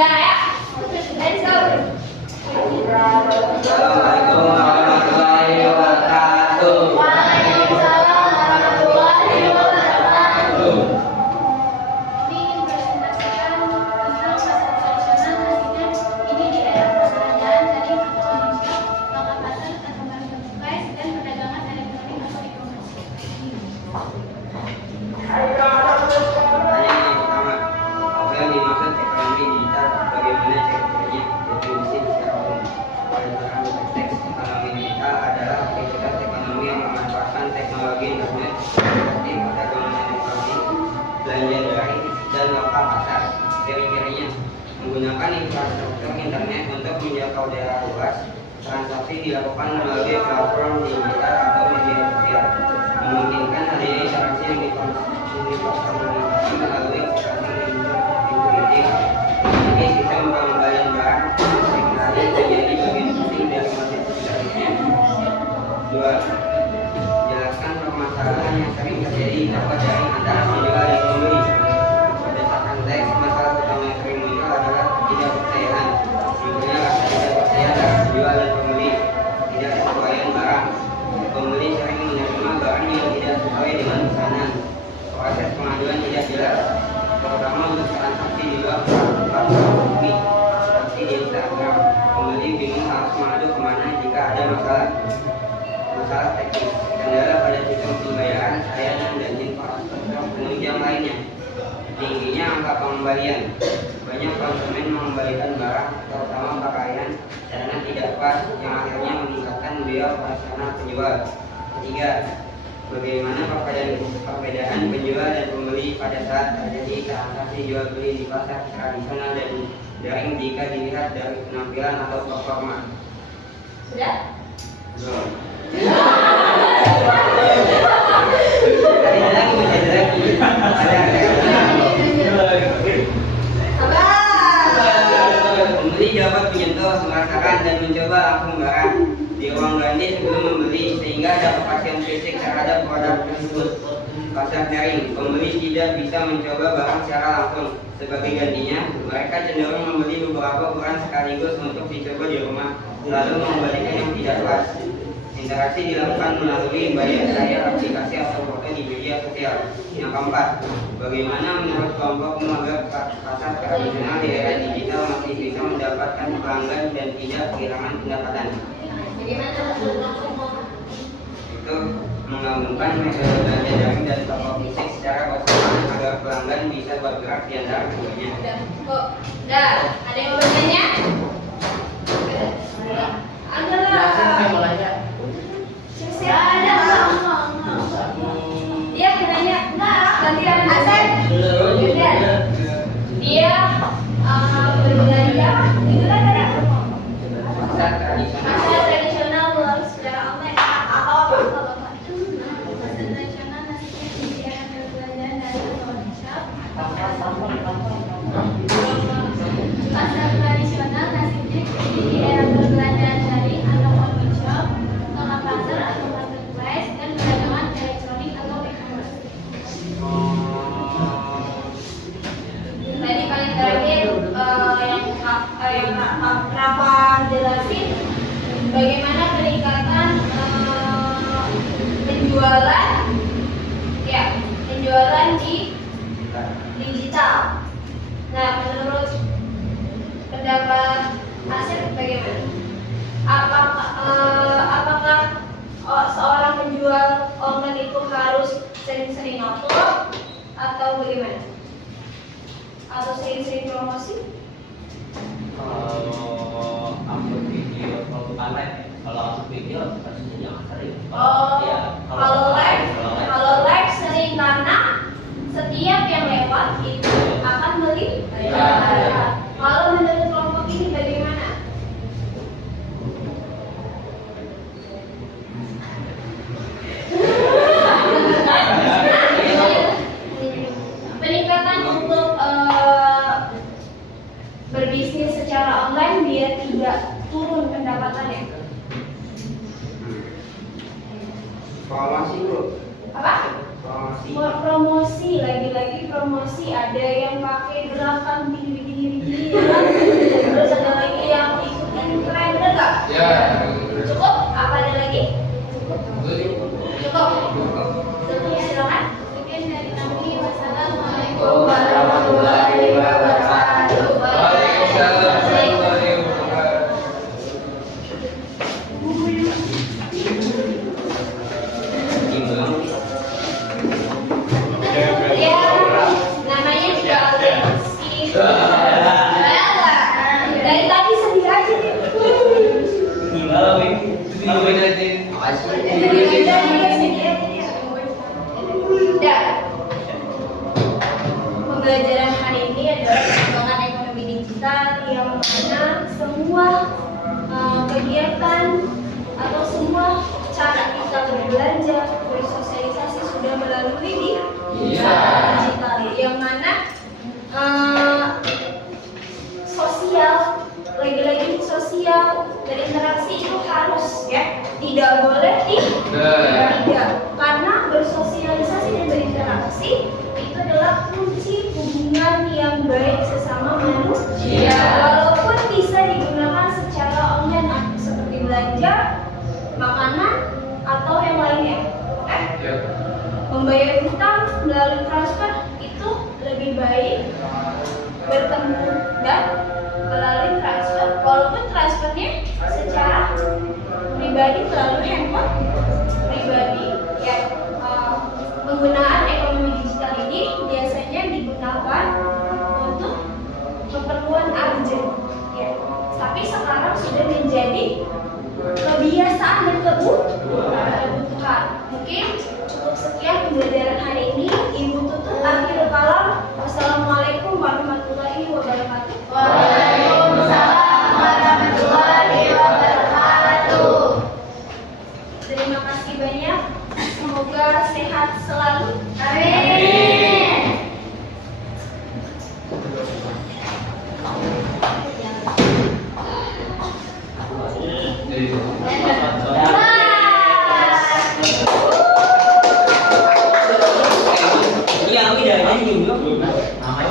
Sudah ya? Let's go. Assalamualaikum warahmatullahi wabarakatuh. Waalaikumsalam warahmatullahi wabarakatuh. Kami ingin presentasikan tentang pasar tradisional Nasiden. Ini di era pembelajaran dari atau Indonesia, maka pasar atau marketplace dan perdagangan elektronik atau e-commerce. Pertanyaan yang pertama, apa yang dimaksud ekonomi digital? Bagaimana cara kerjanya? Definisi secara umum. Pelajaran teks ekonomi digital adalah aktivitas ekonomi yang memanfaatkan teknologi internet seperti perdagangan elektronik, belanja daring, dan lokal pasar. Ciri-cirinya menggunakan infrastruktur internet untuk menjangkau daerah luas. Transaksi dilakukan melalui platform digital atau media sosial, memungkinkan adanya interaksi yang dikomunikasikan melalui aplikasi intuitif. Ini sistem pengembalian barang seringkali menjadi bagian penting dari proses bisnisnya. 2. Jelaskan permasalahan yang sering terjadi dapat dari antara penjual dan pembeli. Berdasarkan teks, masalah utama yang sering muncul adalah ketidakpercayaan. Berikutnya rasa tidak percaya antara penjual dan pembeli, tidak kesesuaian barang. Pembeli sering menerima barang yang tidak sesuai dengan pesanan. Proses pengaduan tidak jelas, terutama untuk transaksi di luar platform resmi seperti di Instagram. Pembeli bingung harus mengadu kemana jika ada masalah teknis, kendala pada sistem pembayaran, layanan, dan infrastruktur penunjang lainnya. Tingginya angka pengembalian. Banyak konsumen mengembalikan barang, terutama pakaian, karena tidak pas, yang akhirnya meningkatkan biaya operasional penjual. 3. Bagaimana perbedaan penjual dan pembeli pada saat terjadi transaksi jual beli di pasar tradisional dan daring jika dilihat dari penampilan atau performa? Sudah? Belum. Ada lagi. Pembeli dapat menyentuh, merasakan, dan mencoba langsung barang di ruang ganti sebelum membeli, sehingga ada kepastian fisik terhadap produk tersebut. Pasar daring, pembeli tidak bisa mencoba barang secara langsung. Sebagai gantinya, mereka cenderung membeli beberapa ukuran sekaligus untuk dicoba di rumah, lalu mengembalikan yang tidak pas. Interaksi dilakukan melalui bayar aplikasi atau foto di media sosial. Yang keempat, bagaimana menurut kelompokmu agar pasar tradisional di era digital masih bisa mendapatkan pelanggan dan tidak kehilangan pendapatan? Bagaimana menurut Itu menggabungkan metode belanja daring dan toko fisik secara bersamaan agar pelanggan bisa bergerak di antara keduanya. Udah, ada yang mau bertanya? Dia penanya, gantian Asep. Dia berbelanja, itu kan ada Pasar tradisional. pasar tradisional melalui secara online. Apa kalau pasar tradisional nasibnya disediakan perbelanjaan dari online shop. Pasar tradisional nasibnya di era perbelanjaan daring atau online shop, tengah pasar atau marketplace, dan perdagangan elektronik atau e-commerce. Tadi paling terakhir yang Rafa jelasin bagaimana peningkatan penjualan di digital. Nah, menurut pendapat Asep bagaimana? Apakah seorang penjual online itu harus sering-sering upload atau bagaimana? Atau sering-sering promosi? Kalau upload video, kalau upload video harusnya jangan sering. Oh, Ya, kalau live sering karena setiap yang lewat itu akan beli. Ya. Kalau menurut kelompok ini bagaimana? Peningkatan untuk berbisnis secara online biar tidak turun pendapatannya. Promosi bro. Apa? Promosi, lagi-lagi promosi. Ada yang pakai gerakan begini ya kan? Terus ada lagi yang ikut keren, bener nggak? Ya. Cukup? Apa ada lagi? Cukup. Silakan. Sekian dari kami. Wassalamualaikum Warahmatullahi wabarakatuh. Waalaikumsalam warahmatullahi wabarakatuh. Ya, namanya juga audisi. Dari tadi sedih aja nih. Ya. Pembelajaran hari ini adalah pengembangan ekonomi digital yang mana semua kegiatan atau semua cara kita berbelanja, bersosialisasi sudah melalui digital, yang mana sosial, lagi-lagi sosial berinteraksi itu harus ya, tidak boleh tidak, karena bersosialisasi dan berinteraksi itu adalah kunci hubungan yang baik sesama manusia. Walaupun bisa digunakan secara online seperti belanja, makanan atau yang lainnya. Membayar hutang melalui transfer itu lebih baik bertemu dan melalui transfer, walaupun transfernya secara pribadi melalui handphone pribadi ya. Penggunaan ekonomi digital ini biasanya digunakan untuk keperluan urgent ya, tapi sekarang sudah menjadi kebiasaan dan kebutuhan. Mungkin cukup sekian pembelajaran hari ini. Ibu tutup akhir kalam. Wassalamualaikum warahmatullahi wabarakatuh. Waalaikumsalam warahmatullahi wabarakatuh. Terima kasih banyak. Semoga sehat selalu. Amin. Jadi